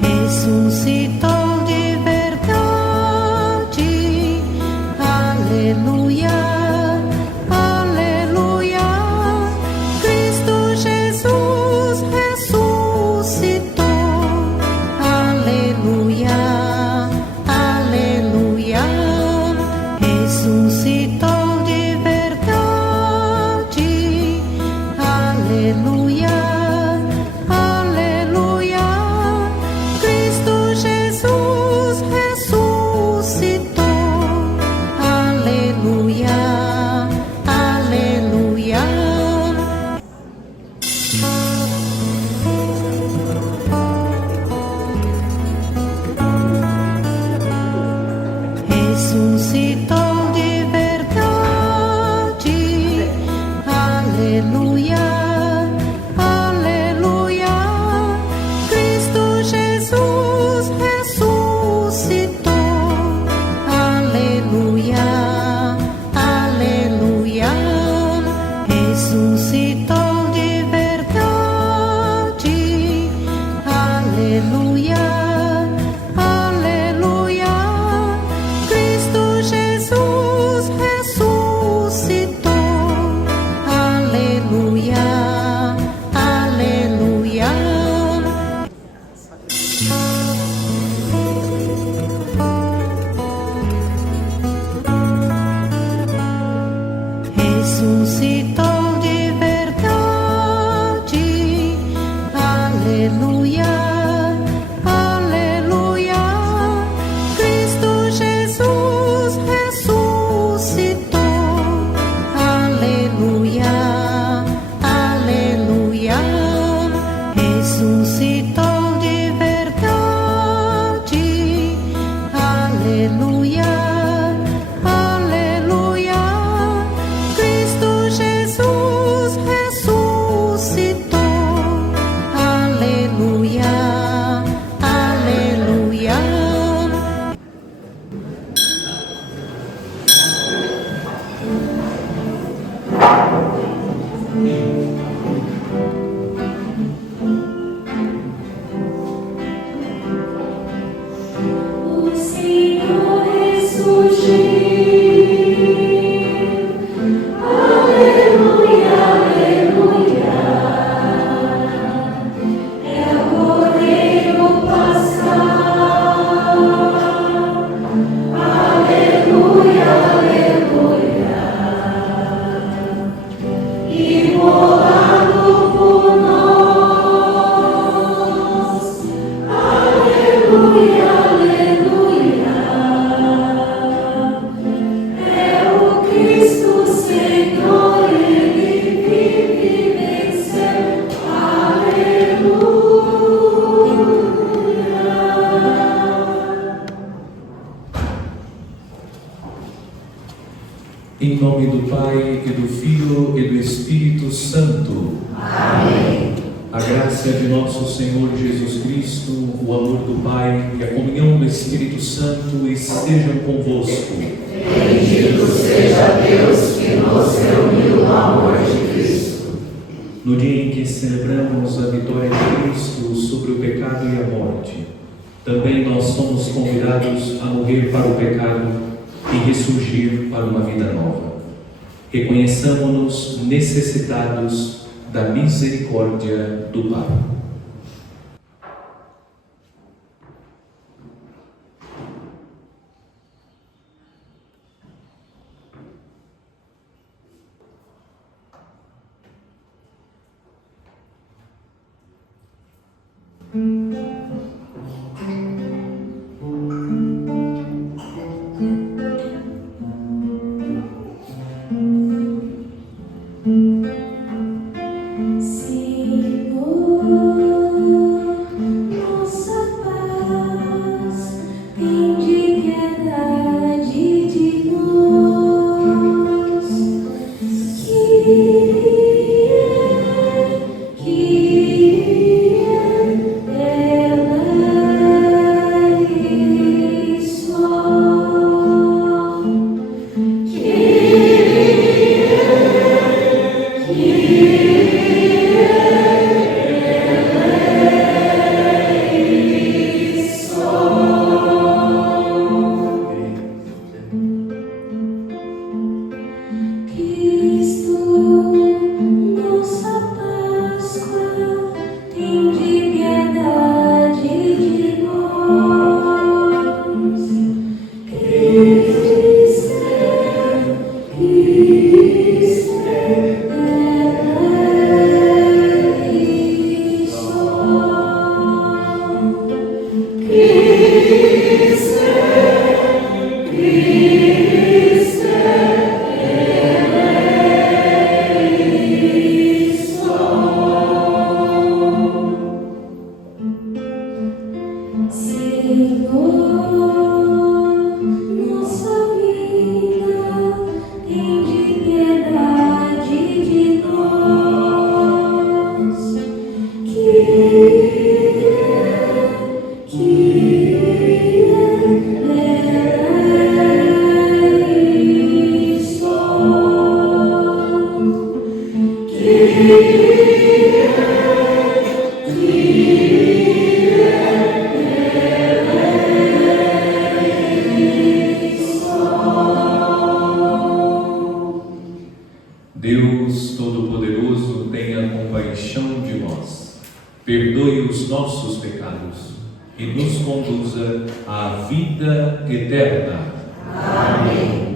Ressuscitou de verdade, aleluia, aleluia. Cristo Jesus ressuscitou, aleluia, aleluia. Ressuscitou de verdade, aleluia. Ressuscitou de verdade, aleluia, aleluia. Cristo Jesus ressuscitou, aleluia, aleluia. Ressuscitou de verdade, aleluia. Ressuscitou de verdade, aleluia, aleluia. Cristo Jesus ressuscitou, aleluia, aleluia. Ressuscitou de verdade, aleluia. O Senhor ressurgiu, aleluia, aleluia. É o Cordeiro Pascal, aleluia, aleluia. Imolado por nós, aleluia. Em nome do Pai, e do Filho, e do Espírito Santo. Amém. A graça de nosso Senhor Jesus Cristo, o amor do Pai e a comunhão do Espírito Santo estejam convosco. Bendito seja Deus que nos reuniu no amor de Cristo. No dia em que celebramos a vitória de Cristo sobre o pecado e a morte, também nós somos convidados a morrer para o pecado e ressurgir para uma vida nova. Reconheçamo-nos necessitados da misericórdia do Pai. Senhor Deus Todo-Poderoso, tenha compaixão de nós, perdoe os nossos pecados e nos conduza à vida eterna. Amém.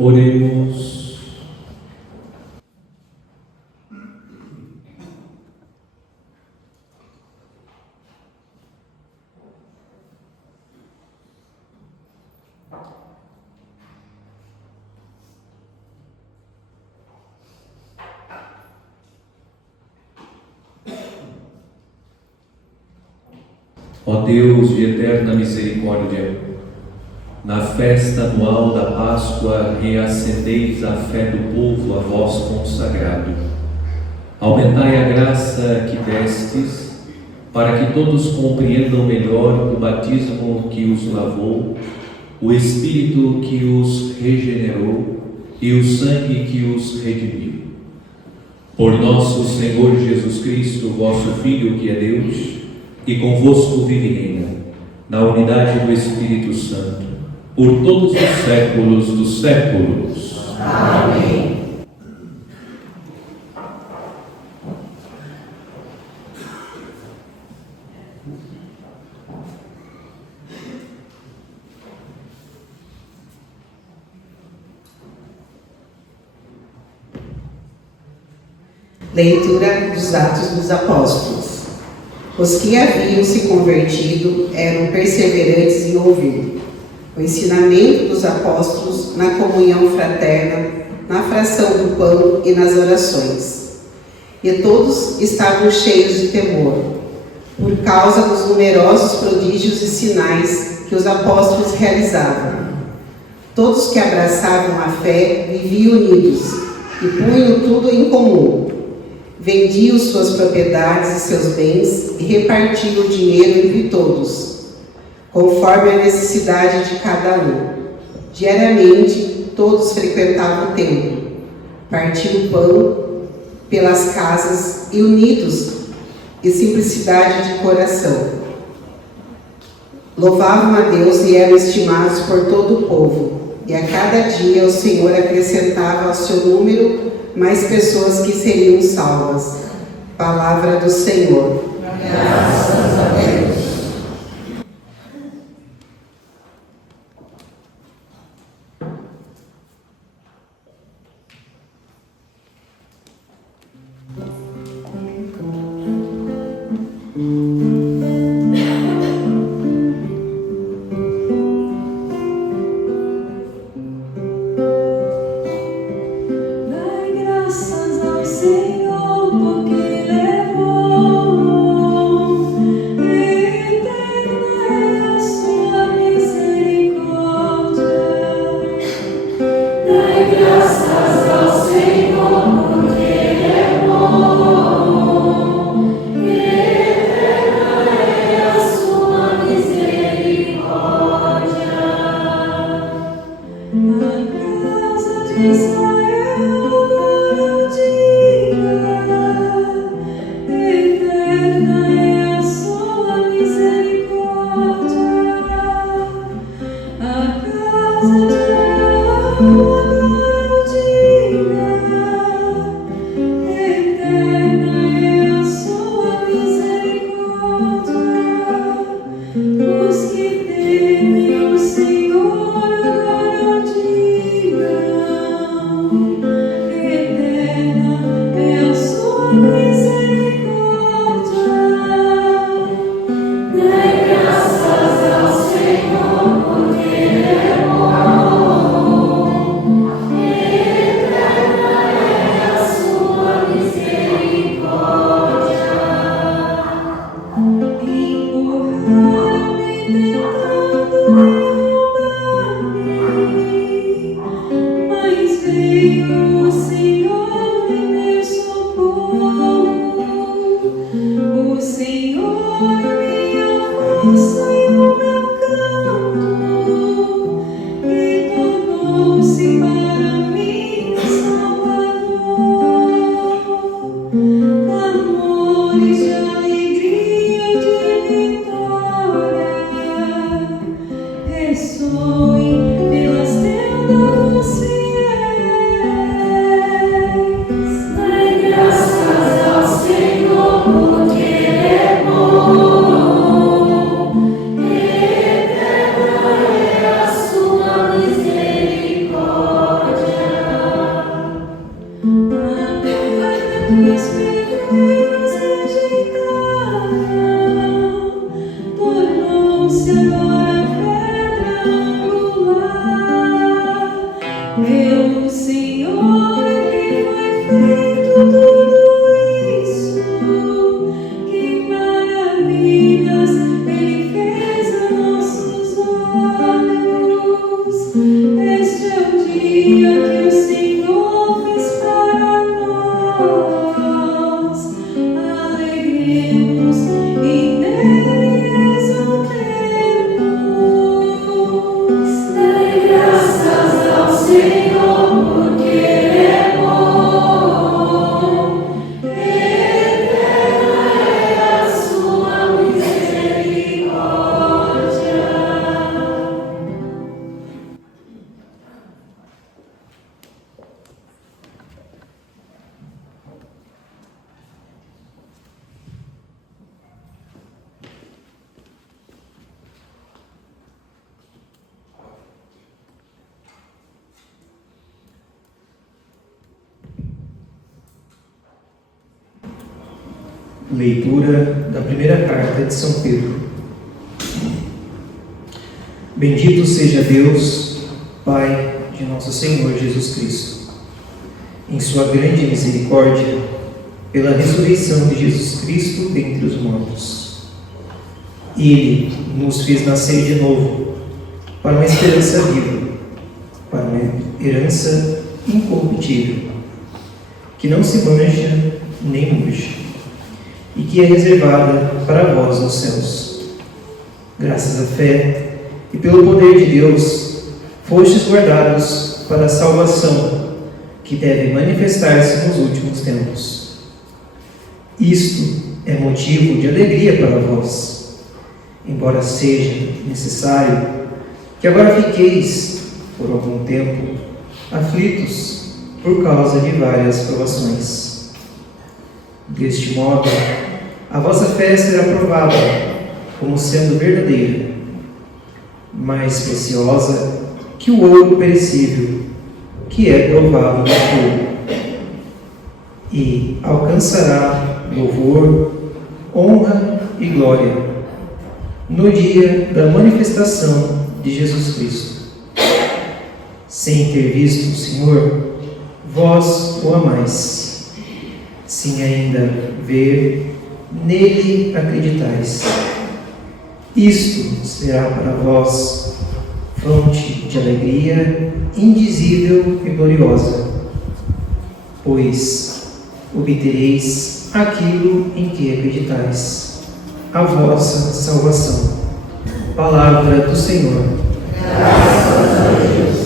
Oremos. Ó Deus de eterna misericórdia, na festa anual da Páscoa, reacendeis a fé do povo a vós consagrado. Aumentai a graça que destes, para que todos compreendam melhor o batismo que os lavou, o Espírito que os regenerou e o sangue que os redimiu. Por nosso Senhor Jesus Cristo, vosso Filho, que é Deus, e convosco vive e reina, na unidade do Espírito Santo, por todos os séculos dos séculos. Amém. Leitura dos Atos dos Apóstolos. Os que haviam se convertido eram perseverantes em ouvir o ensinamento dos apóstolos na comunhão fraterna, na fração do pão e nas orações. E todos estavam cheios de temor, por causa dos numerosos prodígios e sinais que os apóstolos realizavam. Todos que abraçavam a fé viviam unidos e punham tudo em comum. vendiam suas propriedades e seus bens e repartiam o dinheiro entre todos, conforme a necessidade de cada um. Diariamente, todos frequentavam o templo, partiam o pão pelas casas e unidos e simplicidade de coração. Louvavam a Deus e eram estimados por todo o povo, e a cada dia o Senhor acrescentava ao seu número mais pessoas que seriam salvas. Palavra do Senhor. Graças a Deus. Dai graças ao Senhor, porque Ele é bom, eterna é a sua misericórdia. Dai graças ao Senhor, porque Ele é bom. Eterna é a sua misericórdia. A casa de Israel agora diga, eterna é a sua misericórdia. A casa de Israel agora diga, eterna é a sua misericórdia. Os que temem o Senhor agora digam, eterna é a sua misericórdia. Dai graças ao Senhor, porque Ele é bom. Eterna é a sua misericórdia. Empurraram-me tentando derrubar-me, mas veio o Senhor em meu socorro. O Senhor é minha força e o meu canto, e tornou-se para mim Salvador. Clamores de alegria e de vitória ressoem pelas tendas fiéis. Dai graças ao Senhor, porque Ele é bom. Eterna é a sua misericórdia. Os perfeitos rejeitaram, tornou-se agora pedra angular. Meu Senhor é que foi feito tudo isso, que maravilhas Ele fez a nossos olhos. Este é o dia que o Senhor fez para nós. Alegremos e nele exultemos. Dai graças ao Senhor, porque Ele é bom. Eterna é a sua misericórdia. Leitura da primeira carta de São Pedro. Bendito seja Deus, Pai de nosso Senhor Jesus Cristo. Em sua grande misericórdia, pela ressurreição de Jesus Cristo dentre os mortos. Ele nos fez nascer de novo, para uma esperança viva, para uma herança incorruptível, que não se mancha nem murche, e que é reservada para vós nos céus. Graças à fé e pelo poder de Deus, fostes guardados para a salvação que deve manifestar-se nos últimos tempos. Isto é motivo de alegria para vós, embora seja necessário que agora fiqueis, por algum tempo, aflitos por causa de várias provações. Deste modo, a vossa fé será provada como sendo verdadeira, mais preciosa que o ouro perecível, que é provado no fogo, e alcançará louvor, honra e glória no dia da manifestação de Jesus Cristo. Sem ter visto o Senhor, vós o amais. Sem ainda ver, nele acreditais. Isto será para vós fonte de alegria indizível e gloriosa, pois obtereis aquilo em que acreditais, a vossa salvação. Palavra do Senhor. Graças a Deus.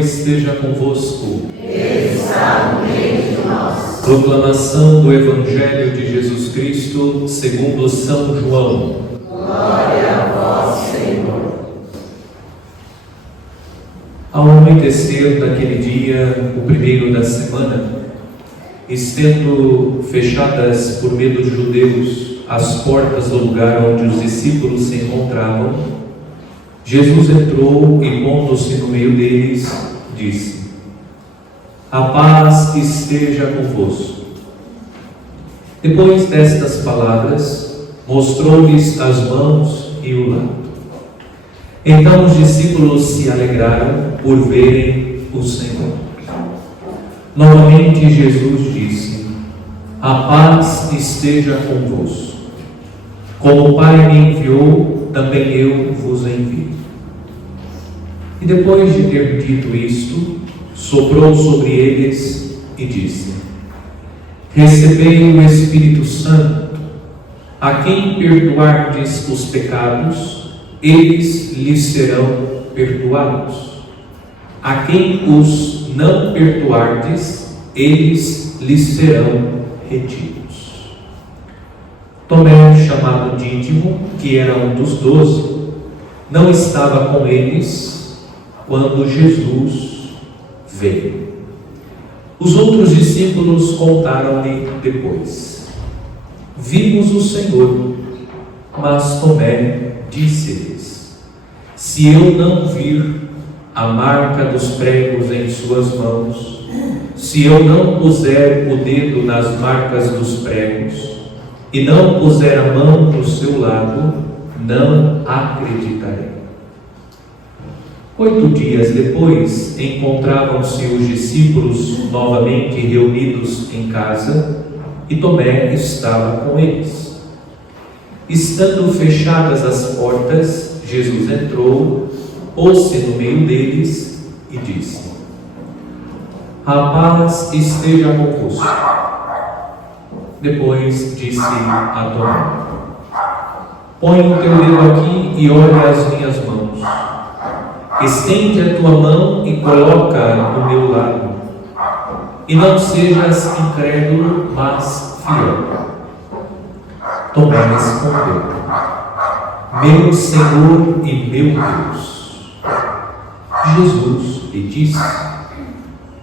Esteja convosco. Proclamação do Evangelho de Jesus Cristo segundo São João. Glória a vós, Senhor. Ao anoitecer daquele dia, o primeiro da semana, estendo fechadas por medo dos judeus as portas do lugar onde os discípulos se encontravam, Jesus entrou e, pondo-se no meio deles, disse: a paz esteja convosco. Depois destas palavras, mostrou-lhes as mãos e o lado. Então os discípulos se alegraram por verem o Senhor. Novamente Jesus disse: a paz esteja convosco. Como o Pai me enviou, também eu vos envio. E depois de ter dito isto, soprou sobre eles e disse: recebei o Espírito Santo. A quem perdoardes os pecados, eles lhes serão perdoados. A quem os não perdoardes, eles lhes serão retidos. Tomé, chamado Dídimo, que era um dos 12, não estava com eles quando Jesus veio. Os outros discípulos contaram-lhe depois: vimos o Senhor. Mas Tomé disse-lhes: se eu não vir a marca dos pregos em suas mãos, se eu não puser o dedo nas marcas dos pregos, e não puser a mão no seu lado, não acreditarei. 8 dias depois, encontravam-se os discípulos novamente reunidos em casa e Tomé estava com eles. Estando fechadas as portas, Jesus entrou, pôs-se no meio deles e disse: "A paz esteja convosco." Depois disse a Tomé: "Põe o teu dedo aqui e olha as minhas mãos. Estende a tua mão e coloca no meu lado. E não sejas incrédulo, mas fiel." Tomé respondeu: "Meu Senhor e meu Deus." Jesus lhe disse: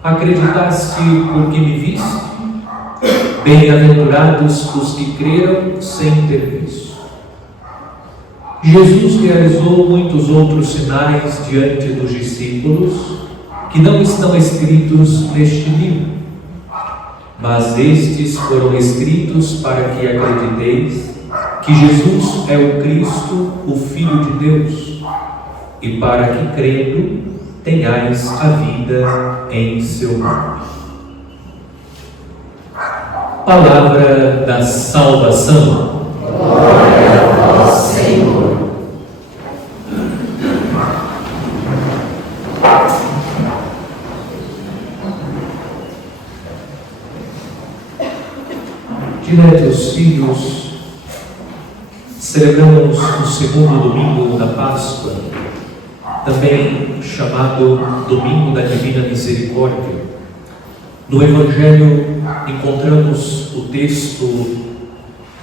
"Acreditaste porque me viste? Bem-aventurados os que creram sem ter visto." Jesus realizou muitos outros sinais diante dos discípulos que não estão escritos neste livro, mas estes foram escritos para que acrediteis que Jesus é o Cristo, o Filho de Deus, e para que, crendo, tenhais a vida em seu nome. Palavra da salvação. Glória a vós, Senhor. Diletos filhos, celebramos o segundo domingo da Páscoa, também chamado Domingo da Divina Misericórdia. No Evangelho encontramos o texto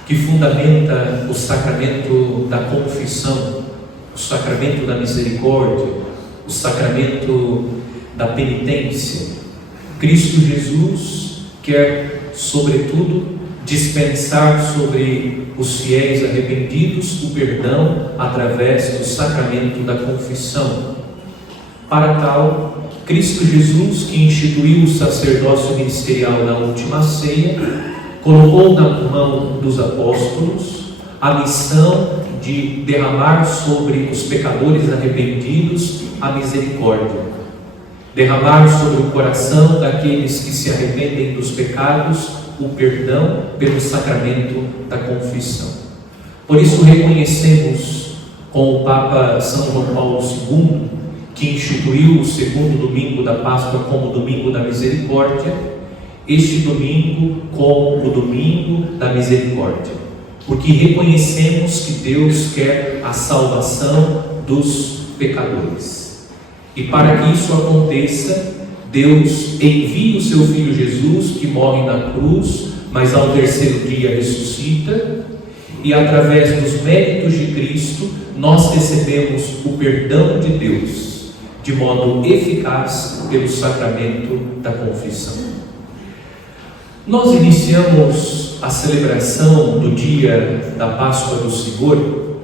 que fundamenta o sacramento da confissão, o sacramento da misericórdia, o sacramento da penitência. Cristo Jesus quer, sobretudo, dispensar sobre os fiéis arrependidos o perdão através do sacramento da confissão. Para tal, Cristo Jesus, que instituiu o sacerdócio ministerial na última ceia, colocou na mão dos apóstolos a missão de derramar sobre os pecadores arrependidos a misericórdia, derramar sobre o coração daqueles que se arrependem dos pecados o perdão pelo sacramento da confissão. Por isso reconhecemos com o Papa São João Paulo II, que instituiu o segundo domingo da Páscoa como Domingo da Misericórdia, este domingo como o Domingo da Misericórdia, porque reconhecemos que Deus quer a salvação dos pecadores. E para que isso aconteça, Deus envia o seu Filho Jesus, que morre na cruz, mas ao terceiro dia ressuscita, e através dos méritos de Cristo, nós recebemos o perdão de Deus, de modo eficaz pelo sacramento da confissão. Nós iniciamos a celebração do dia da Páscoa do Senhor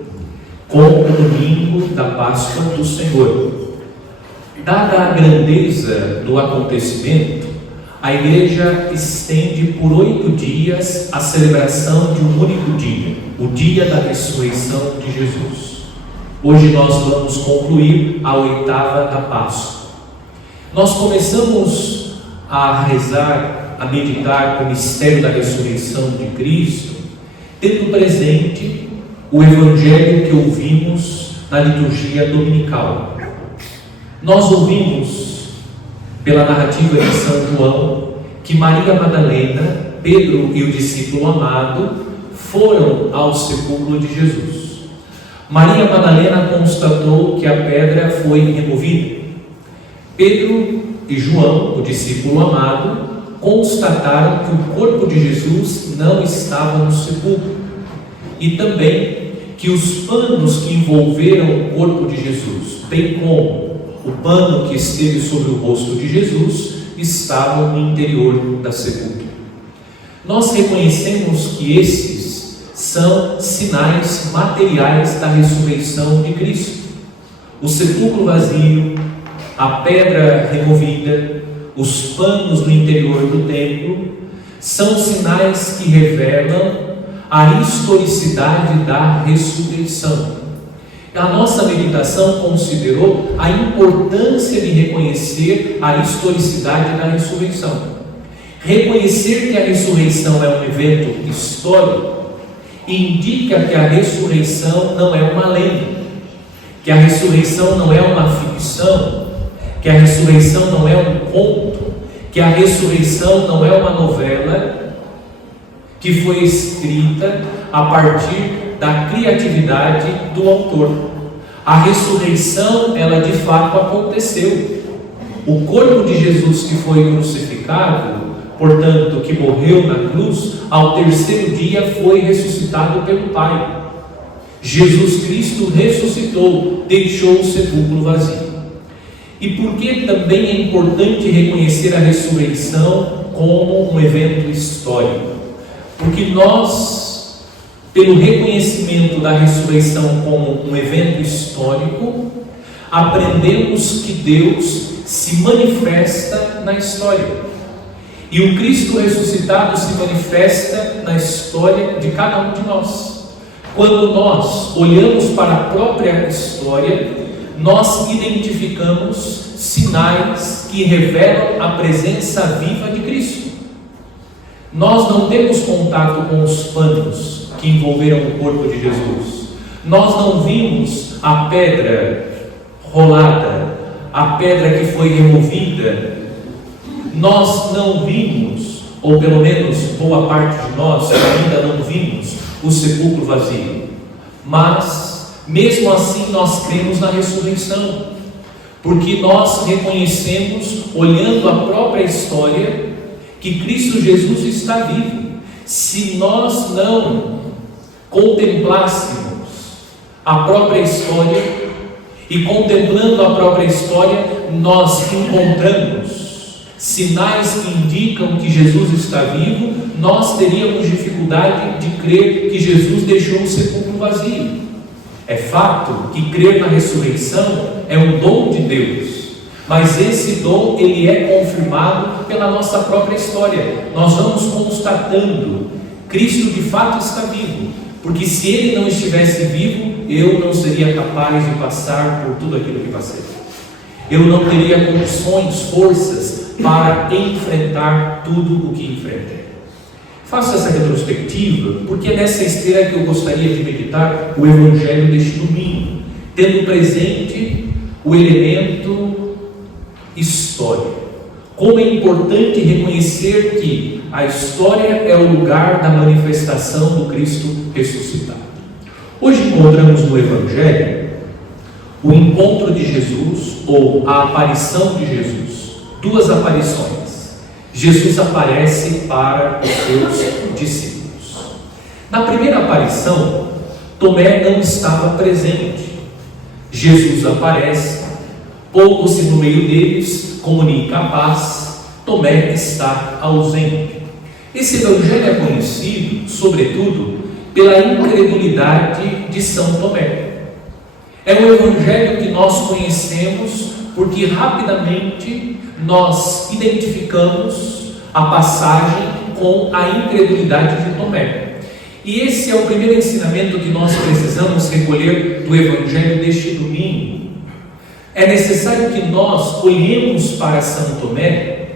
com o domingo da Páscoa do Senhor. Dada a grandeza do acontecimento, a Igreja estende por 8 dias a celebração de um único dia, o dia da ressurreição de Jesus. Hoje nós vamos concluir a 8ª da Páscoa. Nós começamos a rezar, a meditar o mistério da ressurreição de Cristo, tendo presente o Evangelho que ouvimos na liturgia dominical. Nós ouvimos, pela narrativa de São João, que Maria Madalena, Pedro e o discípulo amado foram ao sepulcro de Jesus. Maria Madalena constatou que a pedra foi removida. Pedro e João, o discípulo amado, constataram que o corpo de Jesus não estava no sepulcro, e também que os panos que envolveram o corpo de Jesus, bem como o pano que esteve sobre o rosto de Jesus, estavam no interior da sepultura. Nós reconhecemos que esses são sinais materiais da ressurreição de Cristo. O sepulcro vazio, a pedra removida, os panos no interior do templo, são sinais que revelam a historicidade da ressurreição. A nossa meditação considerou a importância de reconhecer a historicidade da ressurreição. Reconhecer que a ressurreição é um evento histórico indica que a ressurreição não é uma lenda, que a ressurreição não é uma ficção, que a ressurreição não é um conto, que a ressurreição não é uma novela que foi escrita a partir da criatividade do autor. A ressurreição, ela de fato aconteceu. O corpo de Jesus que foi crucificado, portanto, que morreu na cruz, ao terceiro dia foi ressuscitado pelo Pai. Jesus Cristo ressuscitou, deixou o sepulcro vazio. E por que também é importante reconhecer a ressurreição como um evento histórico? Porque nós, pelo reconhecimento da ressurreição como um evento histórico, aprendemos que Deus se manifesta na história. E o Cristo ressuscitado se manifesta na história de cada um de nós. Quando nós olhamos para a própria história, nós identificamos sinais que revelam a presença viva de Cristo. Nós não temos contato com os panos que envolveram o corpo de Jesus. Nós não vimos a pedra rolada, a pedra que foi removida. Nós não vimos, ou pelo menos boa parte de nós ainda não vimos, o sepulcro vazio. Mas, mesmo assim, nós cremos na ressurreição, porque nós reconhecemos, olhando a própria história, que Cristo Jesus está vivo. Se nós não contemplássemos a própria história, e contemplando a própria história, nós encontramos sinais que indicam que Jesus está vivo, nós teríamos dificuldade de crer que Jesus deixou o sepulcro vazio. É fato que crer na ressurreição é um dom de Deus, mas esse dom ele é confirmado pela nossa própria história. Nós vamos constatando, Cristo de fato está vivo, porque se Ele não estivesse vivo, eu não seria capaz de passar por tudo aquilo que passei. Eu não teria condições, forças para enfrentar tudo o que enfrentei. Faço essa retrospectiva porque é nessa esteira que eu gostaria de meditar o Evangelho deste domingo, tendo presente o elemento história. Como é importante reconhecer que a história é o lugar da manifestação do Cristo ressuscitado. Hoje encontramos no Evangelho o encontro de Jesus, ou a aparição de Jesus. Duas aparições. Jesus aparece para os seus discípulos. Na primeira aparição, Tomé não estava presente. Jesus aparece, poucos no meio deles, comunica a paz. Tomé está ausente. Esse evangelho é conhecido, sobretudo, pela incredulidade de São Tomé. É um evangelho que nós conhecemos porque rapidamente nós identificamos a passagem com a incredulidade de Tomé. E esse é o primeiro ensinamento que nós precisamos recolher do Evangelho deste domingo. É necessário que nós olhemos para São Tomé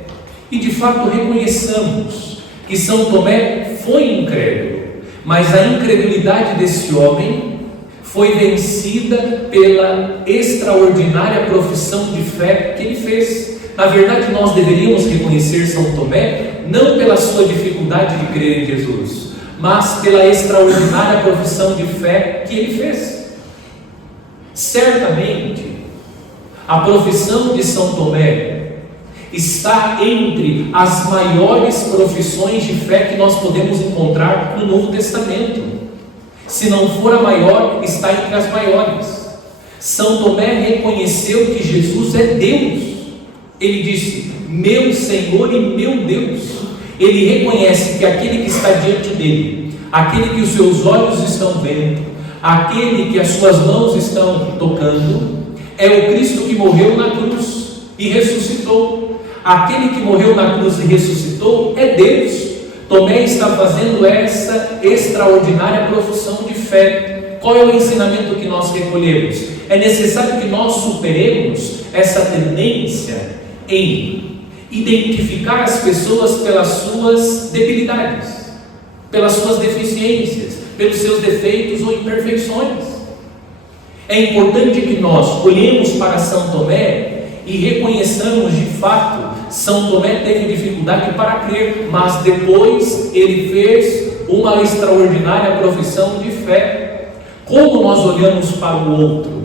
e de fato reconheçamos que São Tomé foi incrédulo, mas a incredulidade desse homem foi vencida pela extraordinária profissão de fé que ele fez. Na verdade, nós deveríamos reconhecer São Tomé não pela sua dificuldade de crer em Jesus, mas pela extraordinária profissão de fé que ele fez. Certamente, a profissão de São Tomé está entre as maiores profissões de fé que nós podemos encontrar no Novo Testamento. Se não for a maior, está entre as maiores. São Tomé reconheceu que Jesus é Deus. Ele disse: meu Senhor e meu Deus. Ele reconhece que aquele que está diante dele, aquele que os seus olhos estão vendo, aquele que as suas mãos estão tocando, é o Cristo que morreu na cruz e ressuscitou. Aquele que morreu na cruz e ressuscitou é Deus. Tomé está fazendo essa extraordinária profissão de fé. qual é o ensinamento que nós recolhemos? É necessário que nós superemos essa tendência em identificar as pessoas pelas suas debilidades, pelas suas deficiências, pelos seus defeitos ou imperfeições. É importante que nós olhemos para São Tomé e reconheçamos de fato, São Tomé teve dificuldade para crer, mas depois ele fez uma extraordinária profissão de fé. Como nós olhamos para o outro?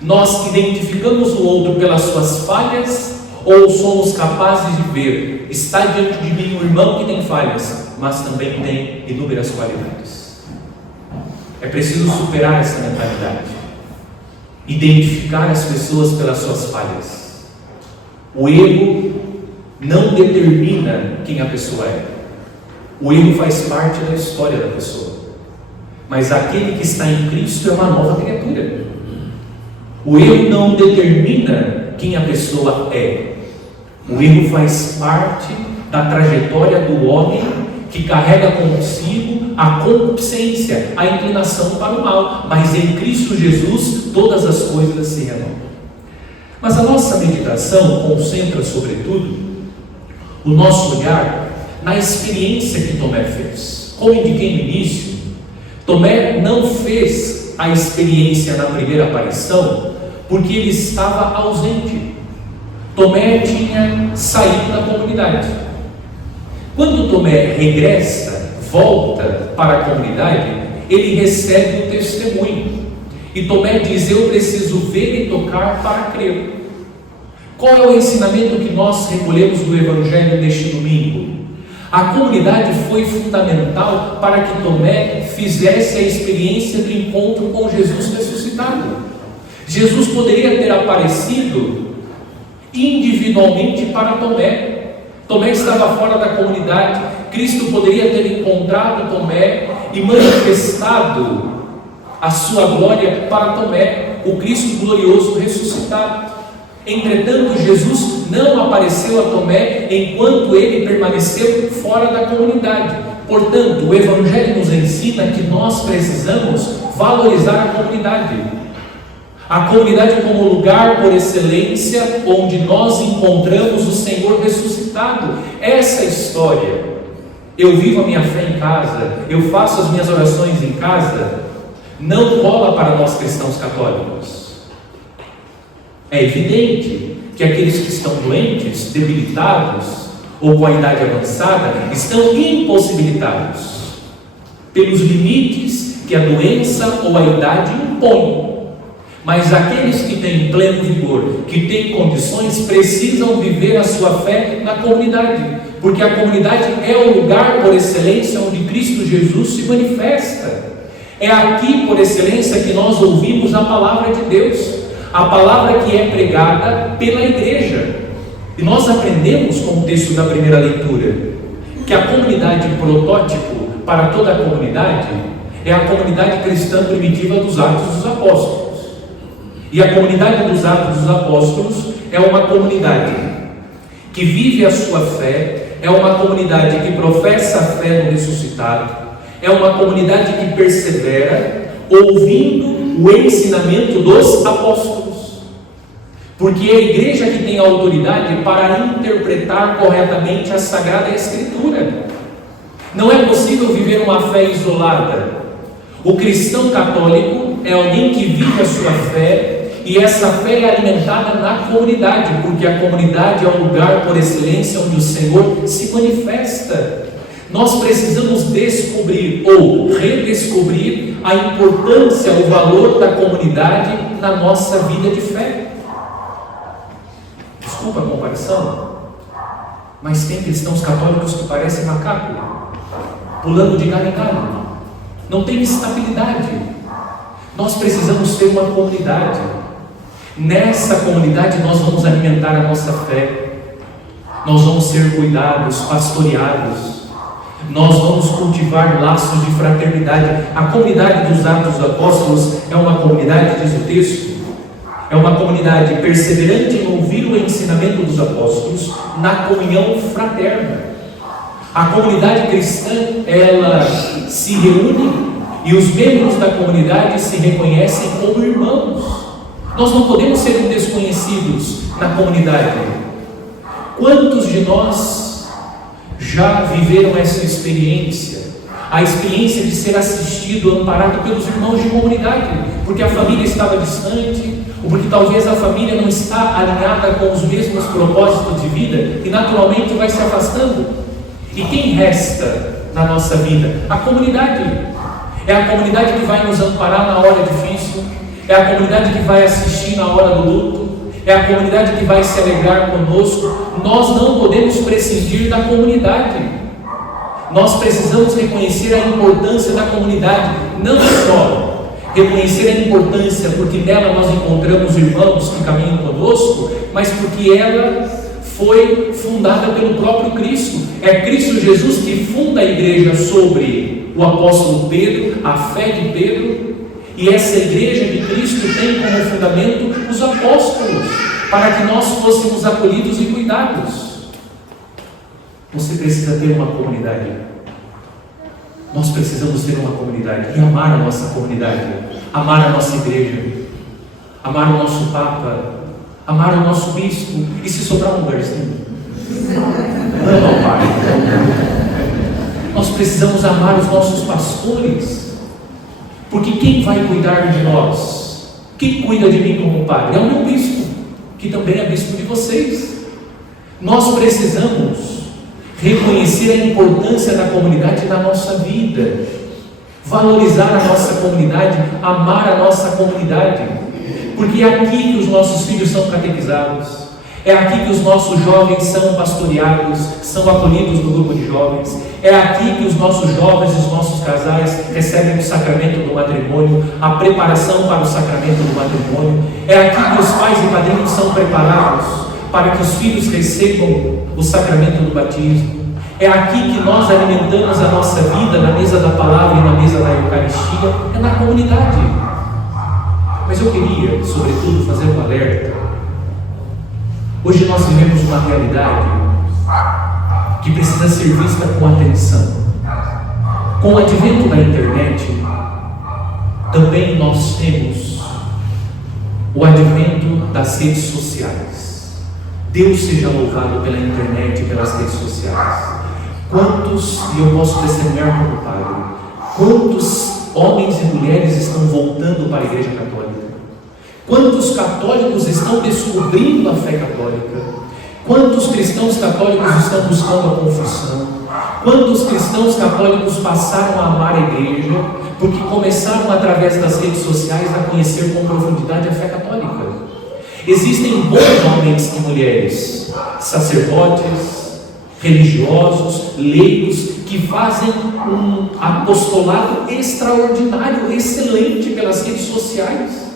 Nós identificamos o outro pelas suas falhas ou somos capazes de ver, está diante de mim um irmão que tem falhas, mas também tem inúmeras qualidades? É preciso superar essa mentalidade, identificar as pessoas pelas suas falhas. O erro não determina quem a pessoa é. O erro faz parte da história da pessoa. Mas aquele que está em Cristo é uma nova criatura. O erro não determina quem a pessoa é. O erro faz parte da trajetória do homem que carrega consigo a concupiscência, a inclinação para o mal. Mas em Cristo Jesus todas as coisas se renovam. Mas a nossa meditação concentra, sobretudo, o nosso olhar na experiência que Tomé fez. Como indiquei no início, Tomé não fez a experiência na primeira aparição porque ele estava ausente. Tomé tinha saído da comunidade. Quando Tomé regressa, volta para a comunidade, ele recebe o testemunho. E Tomé diz: eu preciso ver e tocar para crer. Qual é o ensinamento que nós recolhemos do Evangelho neste domingo? A comunidade foi fundamental para que Tomé fizesse a experiência do encontro com Jesus ressuscitado. Jesus poderia ter aparecido individualmente para Tomé. Tomé estava fora da comunidade. Cristo poderia ter encontrado Tomé e manifestado a sua glória para Tomé, o Cristo glorioso ressuscitado. Entretanto, Jesus não apareceu a Tomé enquanto ele permaneceu fora da comunidade. Portanto, o Evangelho nos ensina que nós precisamos valorizar a comunidade. A comunidade como lugar por excelência onde nós encontramos o Senhor ressuscitado. Essa história, eu vivo a minha fé em casa, eu faço as minhas orações em casa, não cola para nós cristãos católicos. É evidente que aqueles que estão doentes, debilitados ou com a idade avançada estão impossibilitados pelos limites que a doença ou a idade impõem. Mas aqueles que têm pleno vigor, que têm condições, precisam viver a sua fé na comunidade, porque a comunidade é o lugar por excelência onde Cristo Jesus se manifesta. É aqui por excelência que nós ouvimos a palavra de Deus, a palavra que é pregada pela igreja. E nós aprendemos com o texto da primeira leitura que a comunidade protótipo para toda a comunidade é a comunidade cristã primitiva dos Atos dos Apóstolos. E a comunidade dos Atos dos Apóstolos é uma comunidade que vive a sua fé, é uma comunidade que professa a fé no ressuscitado, é uma comunidade que persevera ouvindo o ensinamento dos apóstolos. Porque é a igreja que tem a autoridade para interpretar corretamente a Sagrada Escritura. Não é possível viver uma fé isolada. O cristão católico é alguém que vive a sua fé, e essa fé é alimentada na comunidade, porque a comunidade é o lugar por excelência onde o Senhor se manifesta. Nós precisamos descobrir ou redescobrir a importância, o valor da comunidade na nossa vida de fé. Desculpa a comparação, mas tem cristãos católicos que parecem macaco, pulando de galho em galho, não tem estabilidade. Nós precisamos ter uma comunidade. Nessa comunidade nós vamos alimentar a nossa fé, nós vamos ser cuidados, pastoreados, nós vamos cultivar laços de fraternidade. A comunidade dos Atos dos Apóstolos é uma comunidade, diz o texto, é uma comunidade perseverante em ouvir o ensinamento dos apóstolos na comunhão fraterna. A comunidade cristã, ela se reúne E os membros da comunidade se reconhecem como irmãos. Nós não podemos ser desconhecidos na comunidade. Quantos de nós já viveram essa experiência? A experiência de ser assistido, amparado pelos irmãos de comunidade, porque a família estava distante, ou porque talvez a família não está alinhada com os mesmos propósitos de vida e naturalmente vai se afastando. E quem resta na nossa vida? A comunidade. É a comunidade que vai nos amparar na hora difícil, é a comunidade que vai assistir na hora do luto, é a comunidade que vai se alegrar conosco. Nós não podemos prescindir da comunidade. Nós precisamos reconhecer a importância da comunidade, não só reconhecer a importância porque nela nós encontramos irmãos que caminham conosco, mas porque ela foi fundada pelo próprio Cristo. É Cristo Jesus que funda a igreja sobre o apóstolo Pedro, a fé de Pedro, e essa igreja de Cristo tem como fundamento os apóstolos, para que nós fôssemos acolhidos e cuidados. Você precisa ter uma comunidade. Nós precisamos ter uma comunidade e amar a nossa comunidade, amar a nossa igreja, amar o nosso Papa, amar o nosso bispo. E se sobrar um lugarzinho? Não, Pai. Nós precisamos amar os nossos pastores, porque quem vai cuidar de nós? Quem cuida de mim como padre? É o meu bispo, que também é bispo de vocês. Nós precisamos reconhecer a importância da comunidade na nossa vida, valorizar a nossa comunidade, amar a nossa comunidade, porque é aqui que os nossos filhos são catequizados, é aqui que os nossos jovens são pastoreados, são acolhidos no grupo de jovens, é aqui que os nossos jovens e os nossos casais recebem o sacramento do matrimônio, a preparação para o sacramento do matrimônio, é aqui que os pais e padrinhos são preparados para que os filhos recebam o sacramento do batismo. É aqui que nós alimentamos a nossa vida na mesa da palavra e na mesa da Eucaristia, é na comunidade. Mas eu queria, sobretudo, fazer um alerta. Hoje nós vivemos uma realidade que precisa ser vista com atenção. Com o advento da internet, também nós temos o advento das redes sociais. Deus seja louvado pela internet e pelas redes sociais. Quantos, e eu posso testemunhar como padre, quantos homens e mulheres estão voltando para a Igreja Católica? Quantos católicos estão descobrindo a fé católica? Quantos cristãos católicos estão buscando a confissão? Quantos cristãos católicos passaram a amar a Igreja porque começaram através das redes sociais a conhecer com profundidade a fé católica? Existem bons homens e mulheres, sacerdotes, religiosos, leigos, que fazem um apostolado extraordinário, excelente pelas redes sociais.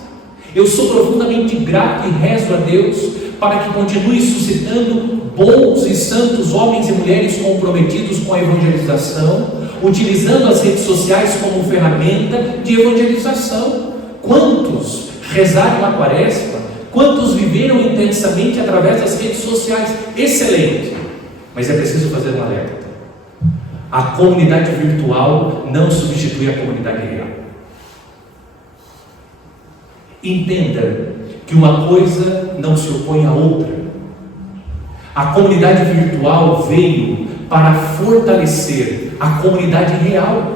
Eu sou profundamente grato e rezo a Deus para que continue suscitando bons e santos homens e mulheres comprometidos com a evangelização, utilizando as redes sociais como ferramenta de evangelização. Quantos rezaram a Quaresma? Quantos viveram intensamente através das redes sociais? Excelente! Mas é preciso fazer um alerta. A comunidade virtual não substitui a comunidade real. Entenda que uma coisa não se opõe à outra. A comunidade virtual veio para fortalecer a comunidade real.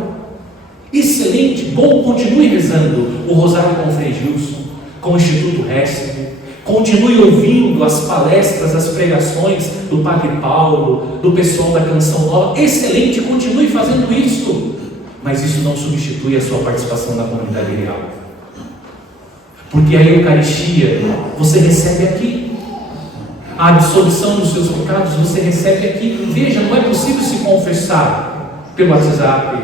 Excelente, bom, continue rezando o Rosário com Frei Gilson, com o Instituto Hesper, continue ouvindo as palestras, as pregações do Padre Paulo, do pessoal da Canção Nova. Excelente, continue fazendo isso, mas isso não substitui a sua participação na comunidade real, porque a Eucaristia você recebe aqui, a absolvição dos seus pecados você recebe aqui. Veja, não é possível se confessar pelo WhatsApp,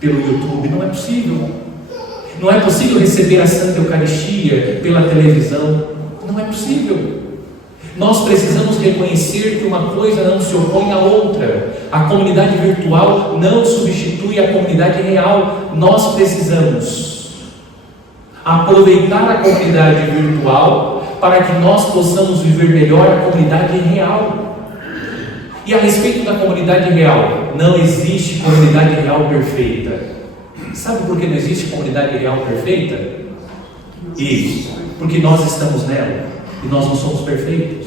pelo YouTube, não é possível. Não é possível receber a Santa Eucaristia pela televisão, não é possível. Nós precisamos reconhecer que uma coisa não se opõe à outra. A comunidade virtual não substitui a comunidade real. Nós precisamos aproveitar a comunidade virtual para que nós possamos viver melhor a comunidade real. E a respeito da comunidade real, não existe comunidade real perfeita. Sabe por que não existe comunidade real perfeita? Isso, porque nós estamos nela e nós não somos perfeitos.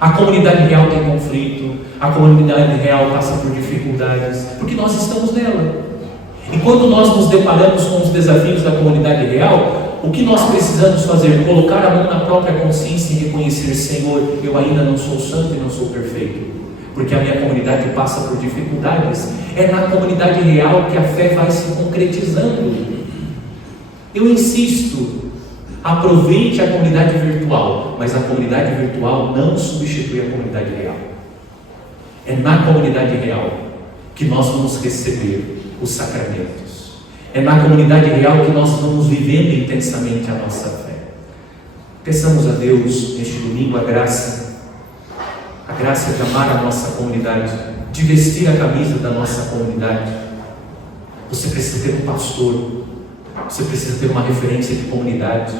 A comunidade real tem conflito, a comunidade real passa por dificuldades, porque nós estamos nela. E quando nós nos deparamos com os desafios da comunidade real, o que nós precisamos fazer? Colocar a mão na própria consciência e reconhecer: Senhor, eu ainda não sou santo e não sou perfeito, porque a minha comunidade passa por dificuldades. É na comunidade real que a fé vai se concretizando. Eu insisto, aproveite a comunidade virtual, mas a comunidade virtual não substitui a comunidade real. É na comunidade real que nós vamos receber os sacramentos. É na comunidade real que nós vamos vivendo intensamente a nossa fé. Peçamos a Deus neste domingo a graça de amar a nossa comunidade, de vestir a camisa da nossa comunidade. Você precisa ter um pastor, você precisa ter uma referência de comunidade,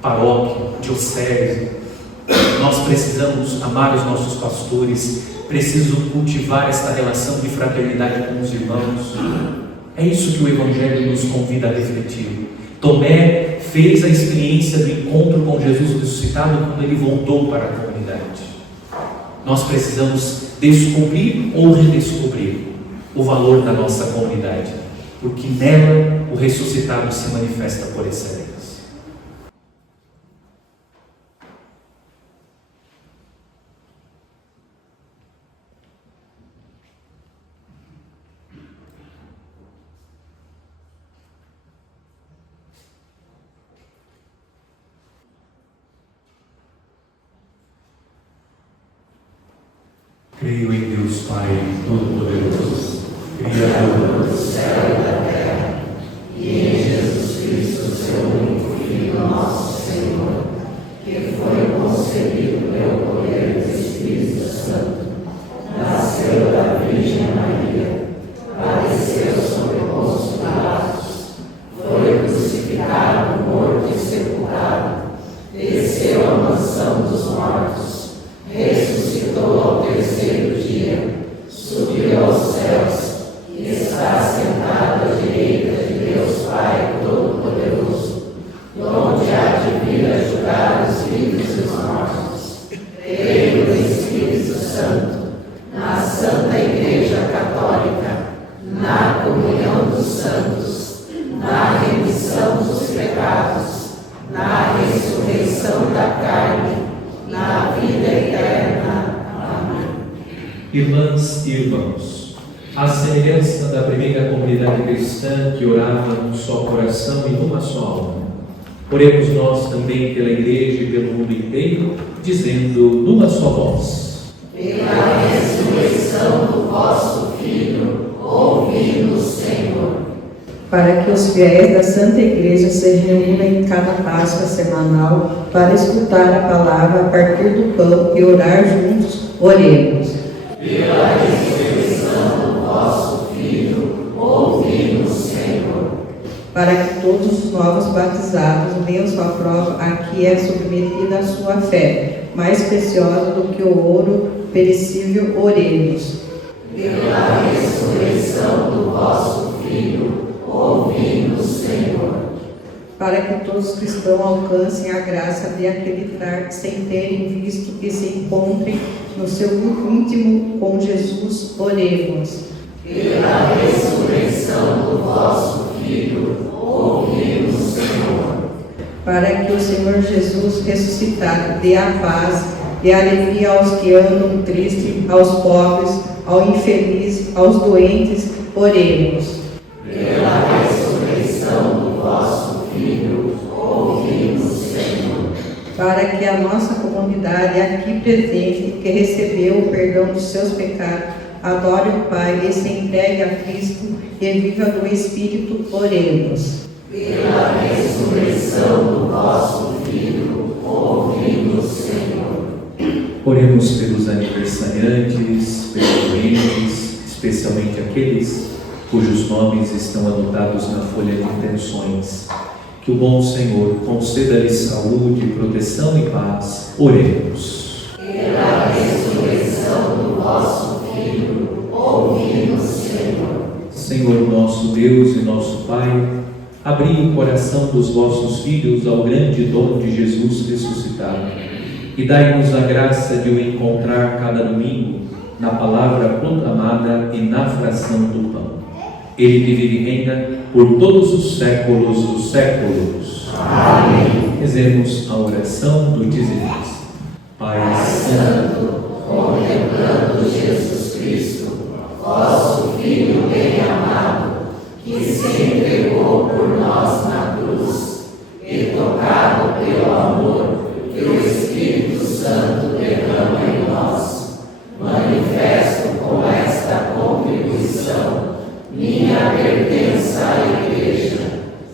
paróquia, diocese. Nós precisamos amar os nossos pastores, preciso cultivar esta relação de fraternidade com os irmãos. É isso que o Evangelho nos convida a refletir. Tomé fez a experiência do encontro com Jesus ressuscitado quando ele voltou para a comunidade. Nós precisamos descobrir ou redescobrir o valor da nossa comunidade, porque nela o ressuscitado se manifesta por excelência. Creio em Deus Pai Todo-Poderoso, Criador do céu e da terra, e em Jesus Cristo, seu único Filho, nosso Senhor, que foi concebido pelo poder do Espírito Santo, nasceu da Virgem Maria, padeceu sob Pôncio Pilatos, foi crucificado, morto e sepultado, desceu à mansão dos mortos, ressuscitou ao terceiro dia, subiu aos céus e está sentado à direita de Deus Pai Todo-Poderoso, onde há de vir a julgar os vivos e os mortos. Creio no Espírito Santo, na Santa Igreja Católica, na comunhão dos santos, na remissão dos pecados, na ressurreição da carne, na vida eterna. Amém. Irmãs e irmãos, à semelhança da primeira comunidade cristã que orava num só coração e numa só alma, oremos nós também pela Igreja e pelo mundo inteiro, dizendo numa só voz: Pela ressurreição do vosso Filho, ouvi-nos, Senhor. Para que os fiéis da Santa Igreja se reúnam em cada Páscoa semanal para escutar a palavra a partir do pão e orar juntos, oremos. Pela ressurreição do vosso Filho, ouvi-nos, Senhor. Para que todos os novos batizados venham sua prova a que é submetida a sua fé, mais preciosa do que o ouro perecível, oremos. Pela ressurreição do vosso Filho, ouvi-nos, Senhor. Para que todos os cristãos alcancem a graça de acreditar sem terem visto e se encontrem no seu íntimo com Jesus, oremos. Pela ressurreição do vosso Filho, ouvi-nos, Senhor. Para que o Senhor Jesus ressuscitado dê a paz e a alegria aos que andam tristes, aos pobres, ao infeliz, aos doentes, oremos. Pela ressurreição do vosso Filho, ouvi-nos, Senhor. Para que a nossa comunidade aqui presente, que recebeu o perdão dos seus pecados, adore o Pai e se entregue a Cristo e viva no Espírito, oremos. Pela ressurreição do vosso Filho, ouvi-nos, Senhor. Oremos pelos aniversariantes, pelos doentes, especialmente aqueles cujos nomes estão anotados na folha de intenções. Que o bom Senhor conceda-lhes saúde, proteção e paz. Oremos. Pela ressurreição do vosso Filho, ouvi-nos, Senhor. Senhor nosso Deus e nosso Pai, abri o coração dos vossos filhos ao grande dom de Jesus ressuscitado e dai-nos a graça de o encontrar cada domingo na palavra proclamada e na fração do pão. Ele que vive e reina por todos os séculos dos séculos. Amém. Rezemos a oração do dizeres. Pai Santo, contemplando Jesus Cristo, vosso Filho bem-amado, que se entregou por nós na cruz, e tocado pelo amor que o Espírito Santo derrama em nós, manifesto com esta contribuição minha pertença à Igreja,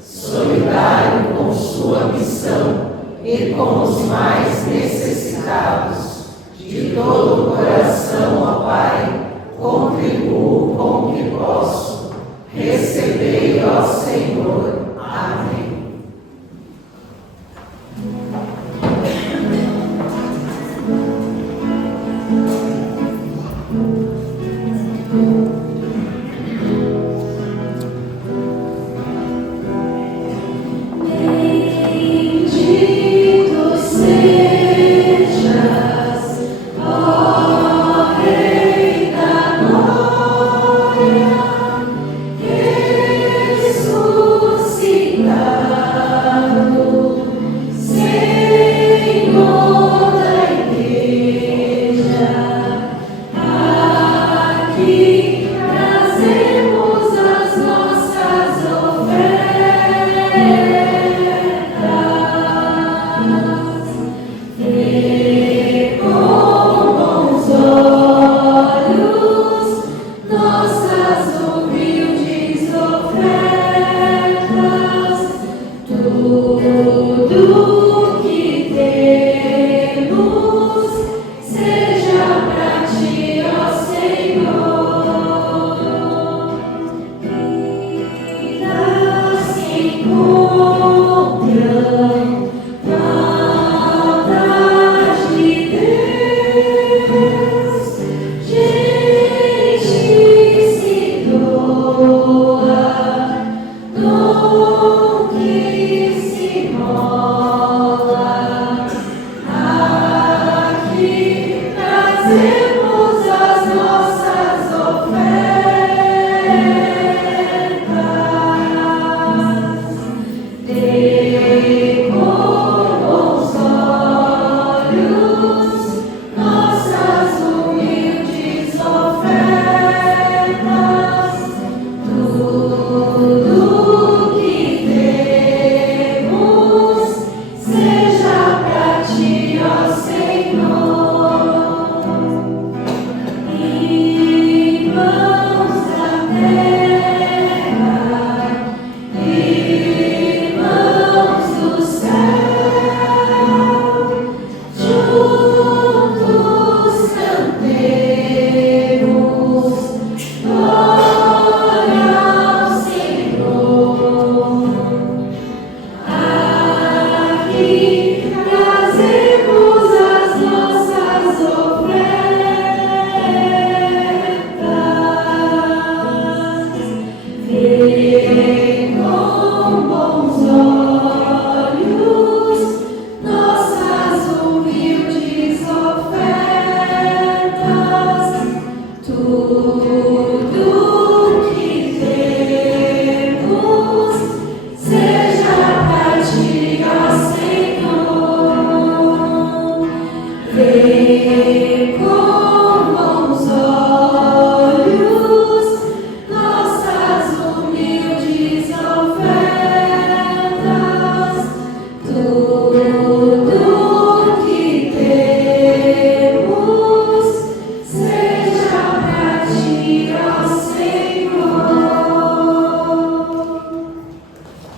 solidário com sua missão e com os mais necessitados. De todo o coração, ó Pai, contribuo com o que posso. Recebei, ó Senhor. Amém. Bendito sejas, ó Rei da Glória, ressuscitado, Senhor da Igreja. Aqui trazemos as nossas ofertas. Vê com bons olhos nossas humildes ofertas. Tudo que temos seja pra ti, ó Senhor. Vidas que encontram faltas de Deus, gente se doa, dom que se mola. Aqui trazemos as nossas ofertas. Dê com bons olhos nossas humildes ofertas. Tudo que temos seja pra ti, ó Senhor. Irmãos da terra, irmãos do céu, juntos cantemos glória ao Senhor. Aqui trazemos as nossas ofertas. Vê com bons olhos nossas humildes ofertas. Tudo que temos seja pra ti, ó Senhor. Vê com bons olhos nossas humildes ofertas. Tudo que temos seja pra ti, ó Senhor.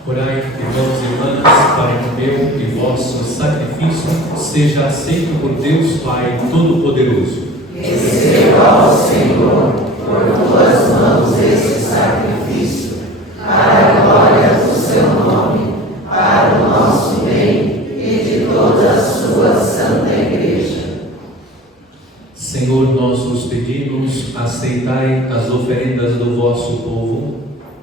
Orai, irmãos e irmãs, para que o meu e vosso sacrifício seja aceito por Deus Pai Todo-Poderoso. Receba, ó Senhor, por tuas mãos esse sacrifício, para a glória do seu nome, para o nosso bem e de toda a sua santa Igreja. Senhor, nós vos pedimos, aceitai as oferendas do vosso povo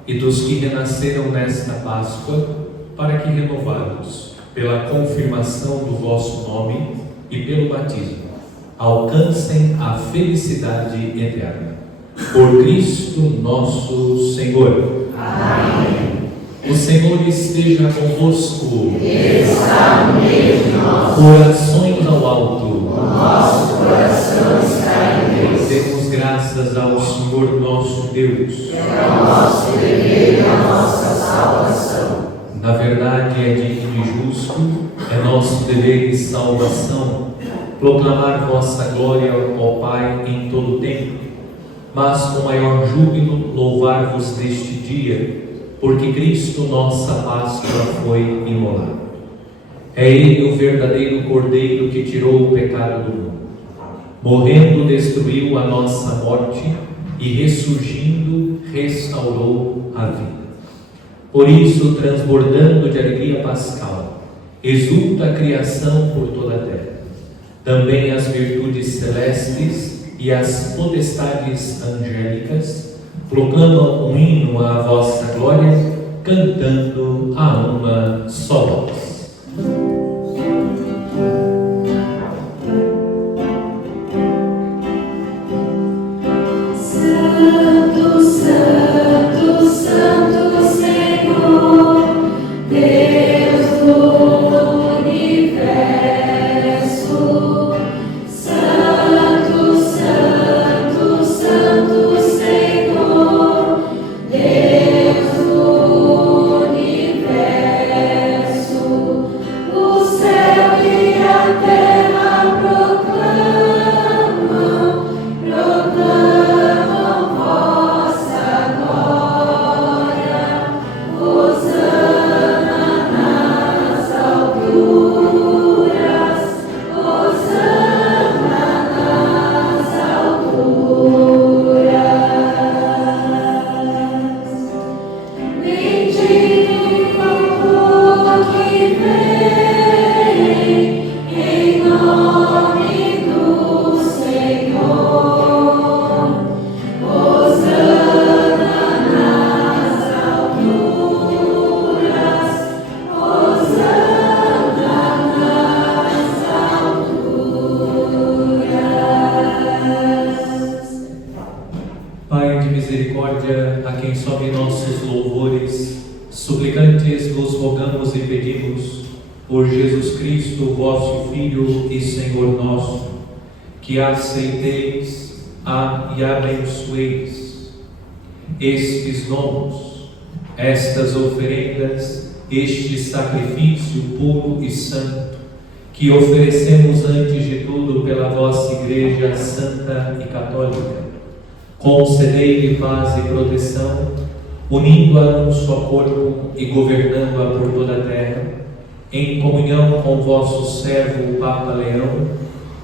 e dos que renasceram nesta Páscoa, para que, renovados pela confirmação do vosso nome e pelo batismo, alcancem a felicidade eterna. Por Cristo nosso Senhor. Amém. O Senhor esteja convosco. Está no meio de nós. Corações ao alto. O nosso coração está em Deus. Demos graças ao Senhor nosso Deus. É o nosso dever e a nossa salvação. Na verdade, é digno e justo, é nosso dever e salvação, proclamar vossa glória, ó Pai, em todo o tempo, mas com maior júbilo louvar-vos neste dia, porque Cristo, nossa Páscoa, foi imolado. É Ele o verdadeiro Cordeiro que tirou o pecado do mundo. Morrendo, destruiu a nossa morte e, ressurgindo, restaurou a vida. Por isso, transbordando de alegria pascal, exulta a criação por toda a terra. Também as virtudes celestes e as potestades angélicas proclamam um hino à vossa glória, cantando a uma só voz. Santo, Santo, Santo Senhor, Deus do universo. Santo, Santo, Santo Senhor, Deus do universo. O céu e a terra proclamam vossa glória. Hosana nas alturas, Hosana nas alturas. Bendito o que vem em nome do Senhor. Hosana nas alturas, Hosana nas alturas. Pai de misericórdia, a quem sobe nossos louvores, suplicantes vos rogamos e pedimos, por Jesus Cristo, vosso Filho e Senhor nosso, que aceiteis e abençoeis estes dons, estas oferendas, este sacrifício puro e santo, que oferecemos antes de tudo pela vossa Igreja Santa e Católica. Concedei-lhe paz e proteção, unindo-a num só corpo e governando-a por toda a terra, em comunhão com vosso servo o Papa Leão,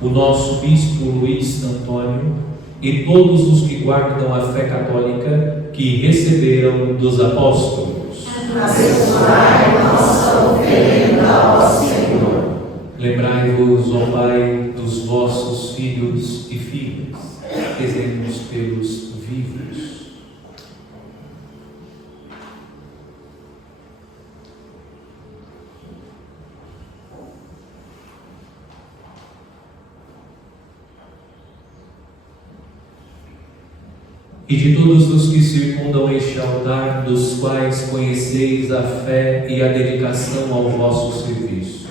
o nosso Bispo Luís Antônio e todos os que guardam a fé católica que receberam dos apóstolos. Abençoai nossa oferenda ao Senhor. Lembrai-vos, ó Pai, dos vossos filhos e filhas, rezemos pelos vivos. E de todos os que circundam este altar, dos quais conheceis a fé e a dedicação ao vosso serviço.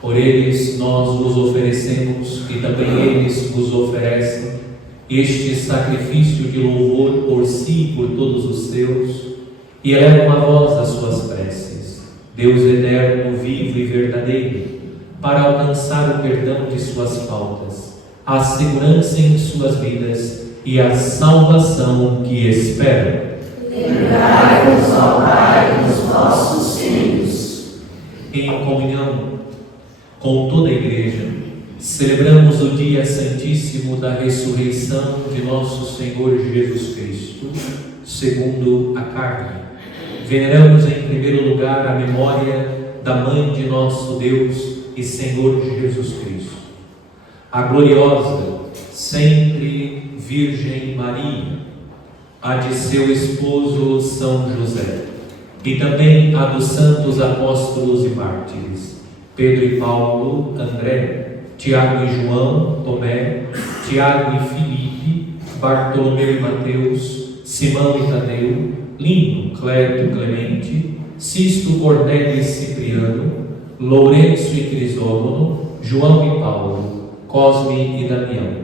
Por eles nós vos oferecemos, e também eles vos oferecem, este sacrifício de louvor por si e por todos os seus, e elevam a vós as suas preces, Deus eterno, vivo e verdadeiro, para alcançar o perdão de suas faltas, a segurança em suas vidas e a salvação que esperam. Lembrai-vos, ó Pai, dos vossos filhos. Em comunhão com toda a Igreja, celebramos o dia santíssimo da ressurreição de nosso Senhor Jesus Cristo, segundo a carne. Veneramos em primeiro lugar a memória da Mãe de nosso Deus e Senhor Jesus Cristo, a gloriosa, sempre Virgem Maria, a de seu esposo São José, e também a dos santos apóstolos e mártires, Pedro e Paulo, André, Tiago e João, Tomé, Tiago e Filipe, Bartolomeu e Mateus, Simão e Tadeu, Lino, Cleto, Clemente, Sisto, Cornélio e Cipriano, Lourenço e Crisógono, João e Paulo, Cosme e Damião,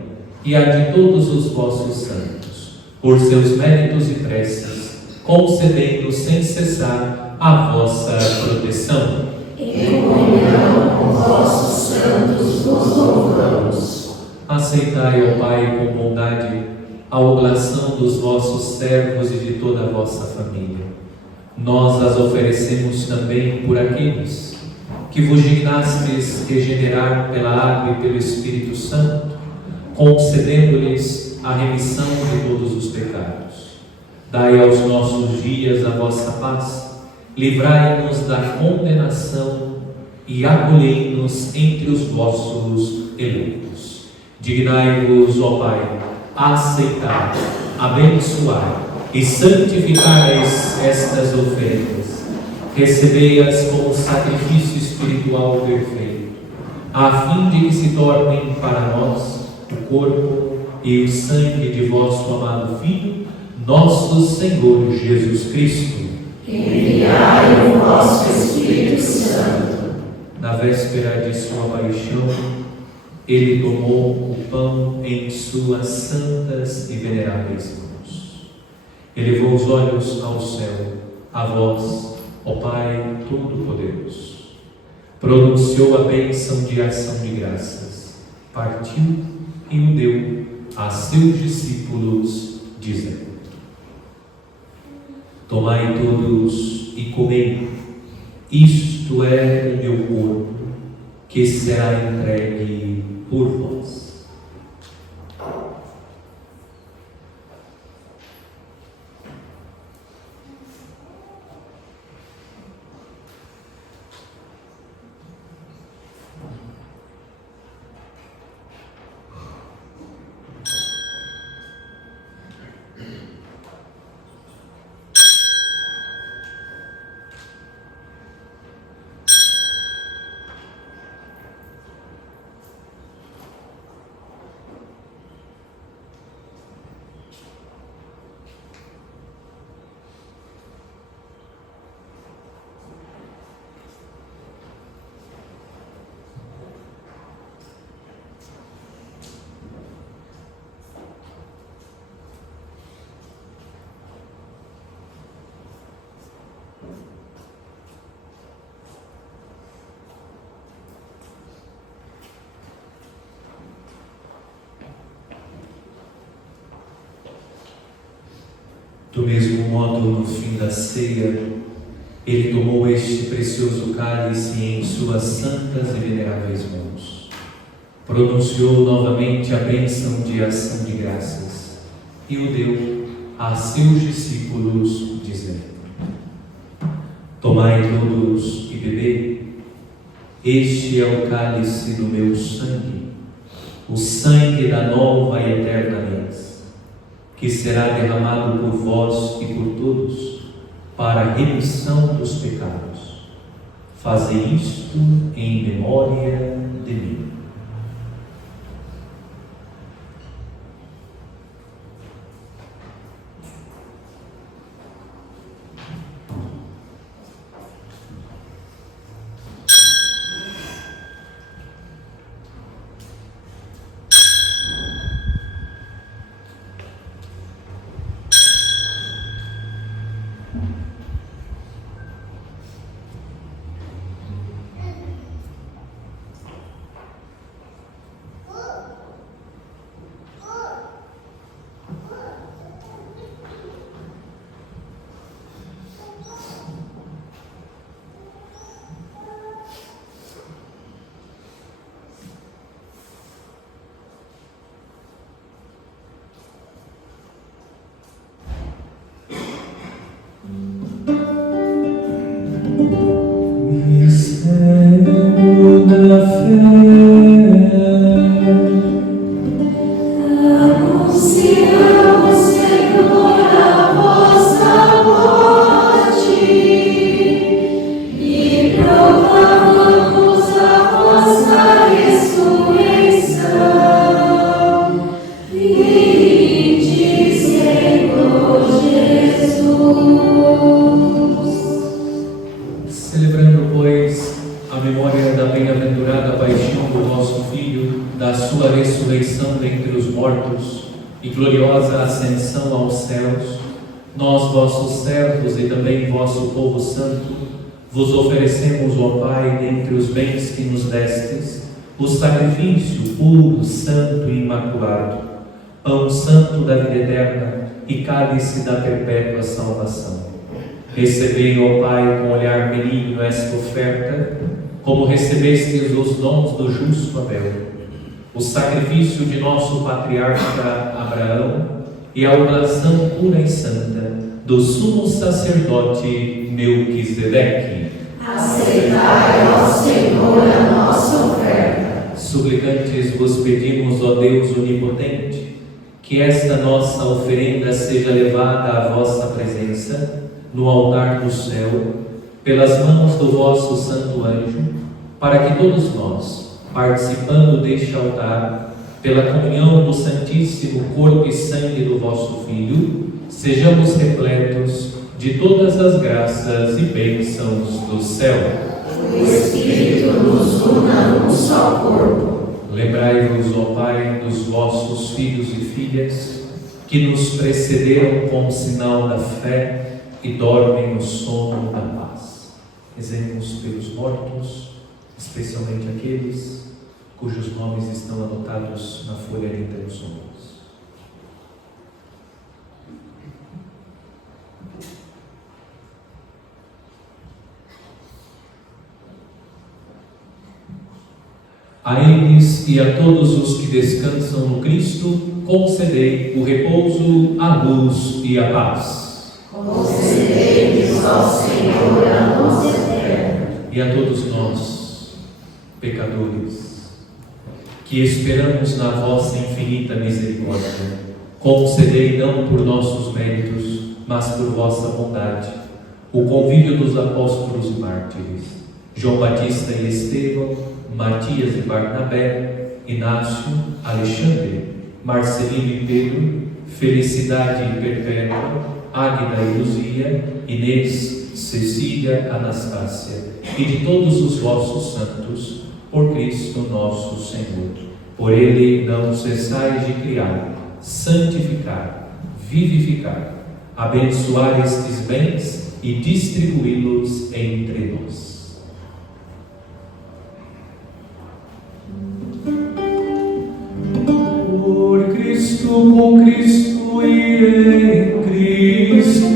e a de todos os vossos santos, por seus méritos e preces, concedendo sem cessar a vossa proteção. Em comunhão com vossos santos vos louvamos. Aceitai, ó Pai, com bondade, a oblação dos vossos servos e de toda a vossa família. Nós as oferecemos também por aqueles que vos dignastes regenerar pela água e pelo Espírito Santo, concedendo-lhes a remissão de todos os pecados. Dai aos nossos dias a vossa paz, livrai-nos da condenação e acolhei-nos entre os vossos eleitos. Dignai-vos, ó Pai, a aceitar, abençoar e santificais estas ofertas. Recebei-as como sacrifício espiritual perfeito, a fim de que se tornem para nós o corpo e o sangue de vosso amado Filho, nosso Senhor Jesus Cristo. Enviai o vosso Espírito Santo. Na véspera de sua paixão, ele tomou o pão em suas santas e veneráveis mãos. Elevou os olhos ao céu, a vós, ó Pai Todo-Poderoso. Pronunciou a bênção de ação de graças, partiu e o deu a seus discípulos, dizendo: Tomai todos e comei, isto é o meu corpo, que será entregue por vós. Do mesmo modo, no fim da ceia, ele tomou este precioso cálice em suas santas e veneráveis mãos. Pronunciou novamente a bênção de ação de graças e o deu a seus discípulos, dizendo: Tomai todos e bebei, este é o cálice do meu sangue, o sangue da nova e eterna aliança, que será derramado por vós e por todos, para a remissão dos pecados. Fazei isto em memória de mim. sua ressurreição. Vinde, Senhor Jesus. Celebrando, pois, a memória da bem-aventurada paixão do vosso Filho, da sua ressurreição dentre os mortos e gloriosa ascensão aos céus, nós, vossos servos e também vosso povo santo, vos oferecemos, ó Pai, dentre os bens que nos destes, o sacrifício puro, santo e imaculado, pão santo da vida eterna e cálice da perpétua salvação. Recebei, ó Pai, com olhar benigno esta oferta, como recebestes os dons do justo Abel, o sacrifício de nosso patriarca Abraão e a oblação pura e santa do sumo sacerdote Melquisedeque. Aceitai, ó Senhor, a nossa oferta. Suplicantes vos pedimos, ó Deus onipotente, que esta nossa oferenda seja levada à vossa presença no altar do céu, pelas mãos do vosso santo anjo, para que todos nós, participando deste altar, pela comunhão do Santíssimo Corpo e Sangue do vosso Filho, sejamos repletos de todas as graças e bênçãos do céu. O Espírito nos una num só corpo. Lembrai-vos, ó Pai, dos vossos filhos e filhas, que nos precederam com o sinal da fé e dormem no sono da paz. Rezemos pelos mortos, especialmente aqueles cujos nomes estão anotados na folha linda dos ombros. A eles e a todos os que descansam no Cristo, concedei o repouso, a luz e a paz. Concedei-nos, ó Senhor, a luz eterna. E a todos nós, pecadores, que esperamos na vossa infinita misericórdia, concedei não por nossos méritos, mas por vossa bondade, o convívio dos apóstolos e mártires, João Batista e Estevão, Matias e Barnabé, Inácio, Alexandre, Marcelino e Pedro, Felicidade e Perpétua, Águida e Luzia, Inês, Cecília, Anastácia, e de todos os vossos santos, por Cristo nosso Senhor. Por Ele não cessais de criar, santificar, vivificar, abençoar estes bens e distribuí-los entre nós. Por Cristo, com Cristo e em Cristo,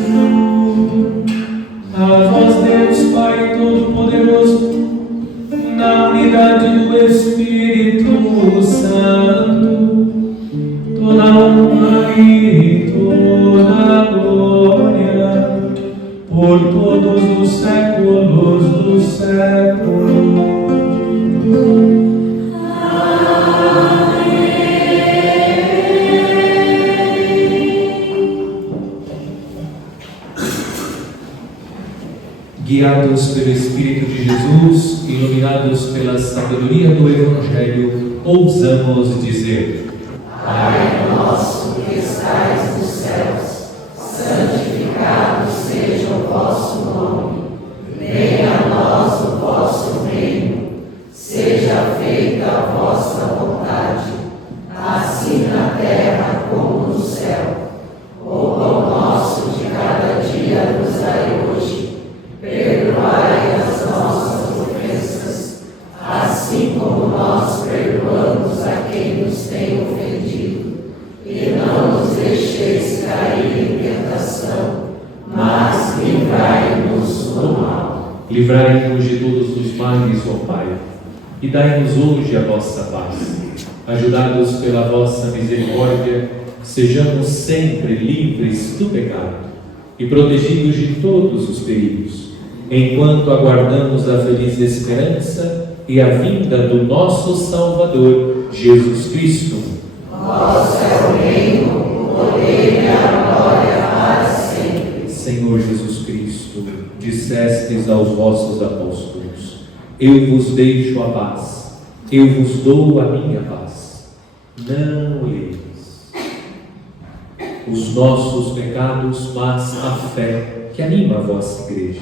a vós Deus Pai Todo-Poderoso, na unidade do Espírito Santo, toda honra e toda glória, por todos os séculos dos séculos. Guiados pelo Espírito de Jesus, iluminados pela sabedoria do Evangelho, ousamos dizer: Pai nosso que estais nos céus, santificado seja o vosso nome. Venha a nós o vosso reino. Seja feita a vossa vontade, assim na terra como no céu. O pão nosso de cada dia nos dai hoje. Perdoai as nossas ofensas, assim como nós perdoamos a quem nos tem ofendido. E não nos deixeis cair em tentação, mas livrai-nos do mal. livrai-nos de todos os males, ó Pai, e dai-nos hoje a vossa paz. Ajudados pela vossa misericórdia, sejamos sempre livres do pecado e protegidos de todos os perigos, enquanto aguardamos a feliz esperança e a vinda do nosso Salvador, Jesus Cristo. Vosso é o reino, o poder e a glória para sempre. Senhor Jesus Cristo, dissestes aos vossos apóstolos: eu vos deixo a paz, Eu vos dou a minha paz. Não olheis os nossos pecados, mas a fé que anima a vossa igreja.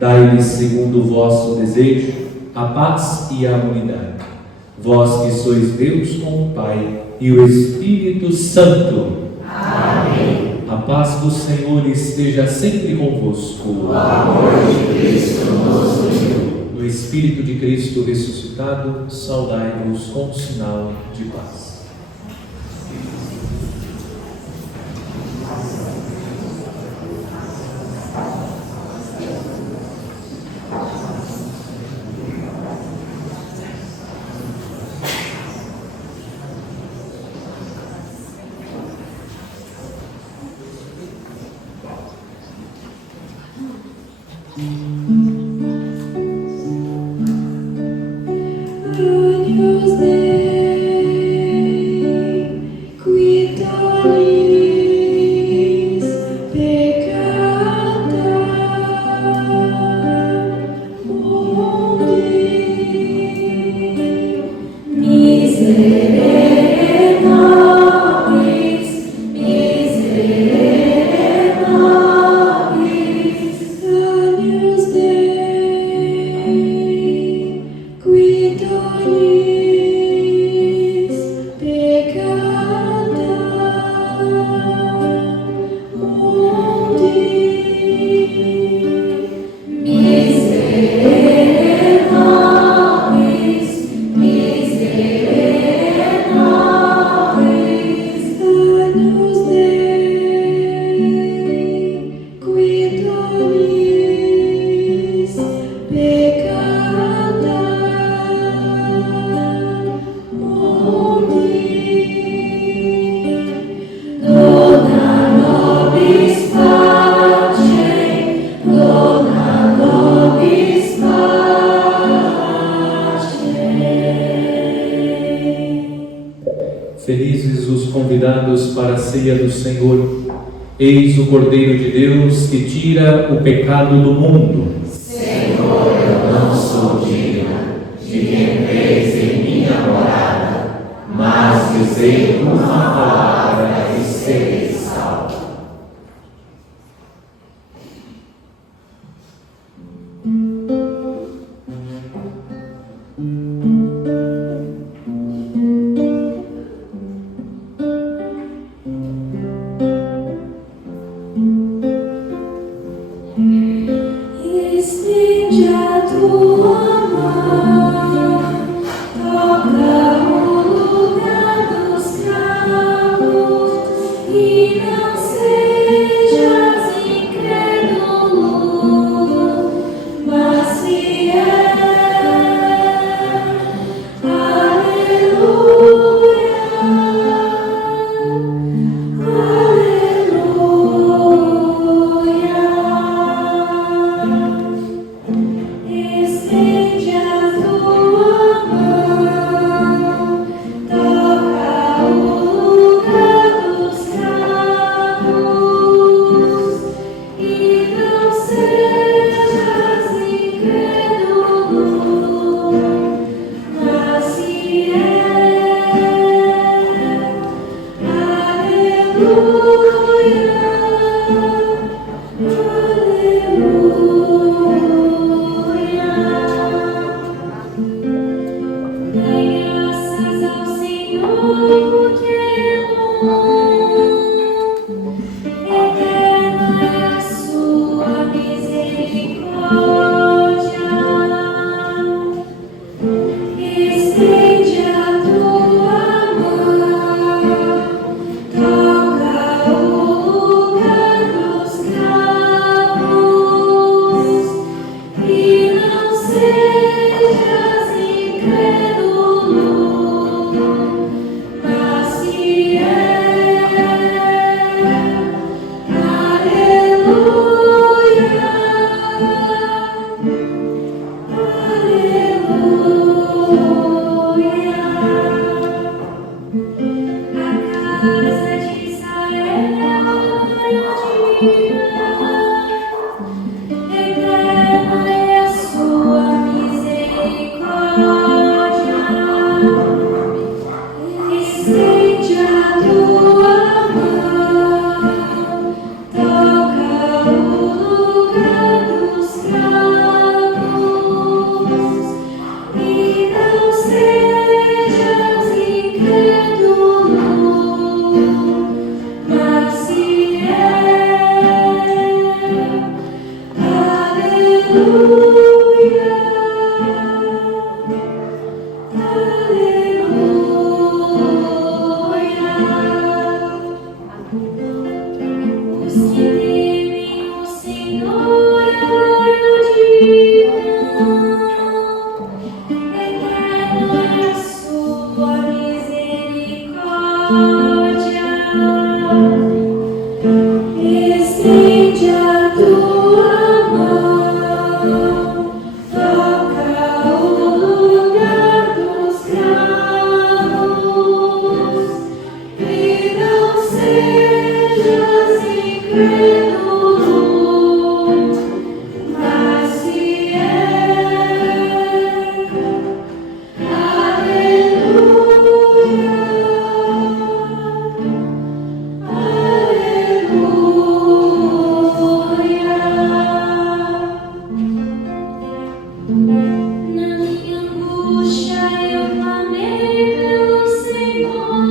Dai-lhes, segundo o vosso desejo, a paz e a unidade. Vós que sois Deus com o Pai e o Espírito Santo. Amém. A paz do Senhor esteja sempre convosco. O amor de Cristo nos uniu. No Espírito de Cristo ressuscitado, saudai-vos com sinal de paz. Agnus Dei, qui tollis peccata mundi, miserere nobis, miserere nobis. Agnus Dei, qui tollis peccata mundi, miserere nobis, miserere nobis. Agnus Dei, qui tollis peccata mundi, dona nobis pacem, dona nobis pacem. Felizes os convidados para a ceia do Senhor. Eis o Cordeiro de Deus que tira o pecado do mundo. Senhor, eu não sou digna de que entreis em minha morada, mas dizei uma palavra e serei salvo. Estende a tua mão, toca o lugar dos cravos e não sejas incrédulo, mas fiel. Aleluia, aleluia. Estende a tua mão, toca o lugar dos cravos e não sejas incrédulo, mas fiel. Aleluia, aleluia. Dai graças ao Senhor, porque é bom, eterna é a sua misericórdia. Estende a tua mão, toca o lugar dos cravos e não sejas incrédulo, mas estende a tua mão, toca o lugar dos cravos, e não sejas incrédulo, mas fiel. Na minha angústia eu clamei pelo Senhor,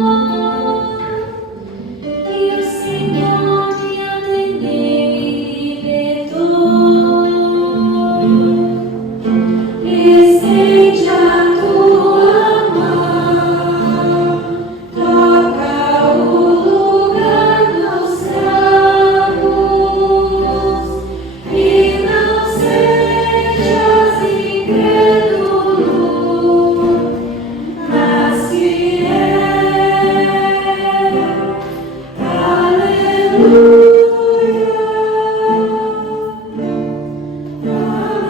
e o Senhor me atendeu e libertou. Estende a tua mão, toca o lugar dos cravos, e não sejas incrédulo, mas fiel. Aleluia,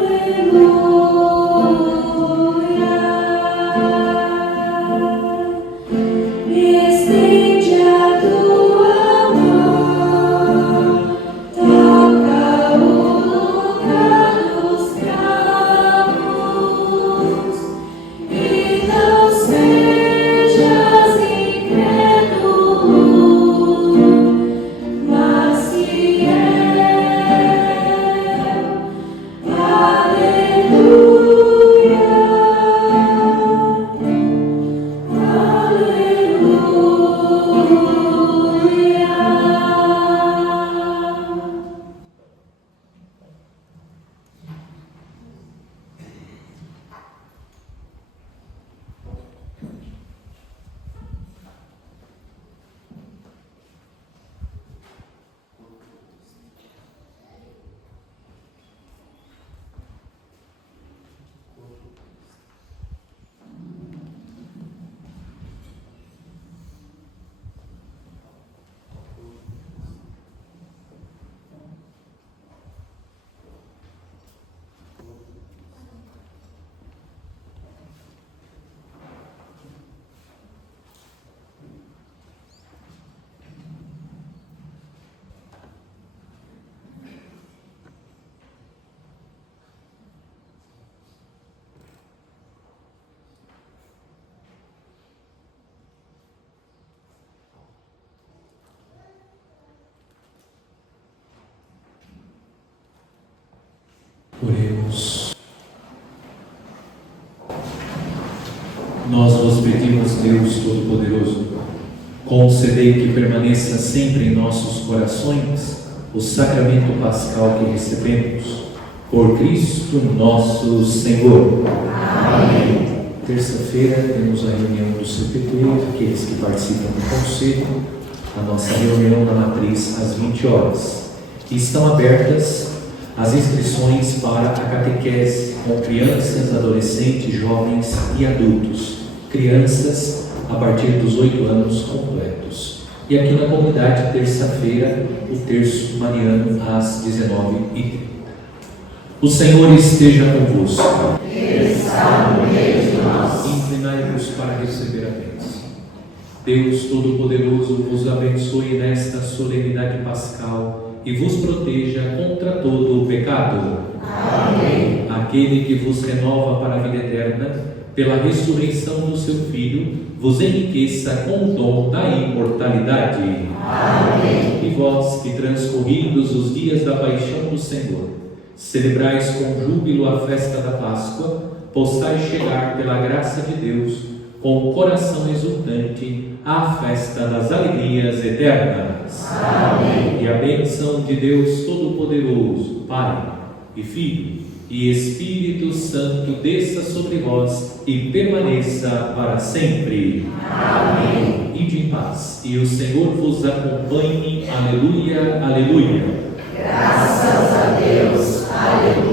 aleluia. Estende a tua mão, toca o lugar dos cravos, e não sejas incrédulo, mas fiel. Aleluia. Oremos. Nós vos pedimos, Deus Todo-Poderoso, concedei que permaneça sempre em nossos corações o sacramento pascal que recebemos, por Cristo nosso Senhor. Amém. Terça-feira temos a reunião do CPT, aqueles que participam do conselho, a nossa reunião na Matriz às 20 horas. E estão abertas as inscrições para a catequese com crianças, adolescentes, jovens e adultos. Crianças a partir dos 8 anos completos. E aqui na comunidade, terça-feira, o terço mariano às 19h30. O Senhor esteja convosco. Ele está no meio de nós. Inclinai-vos para receber a bênção. Deus Todo-Poderoso vos abençoe nesta solenidade pascal e vos proteja contra todo o pecado. Amém. Aquele que vos renova para a vida eterna, pela ressurreição do seu Filho, vos enriqueça com o dom da imortalidade. Amém. E vós, que transcorridos os dias da paixão do Senhor, celebrais com júbilo a festa da Páscoa, possais chegar pela graça de Deus, com o coração exultante, à festa das alegrias eternas. Amém. E a bênção de Deus Todo-Poderoso, Pai e Filho e Espírito Santo desça sobre vós e permaneça para sempre. Amém. Ide em paz, e o Senhor vos acompanhe. Aleluia, aleluia. Graças a Deus. Aleluia.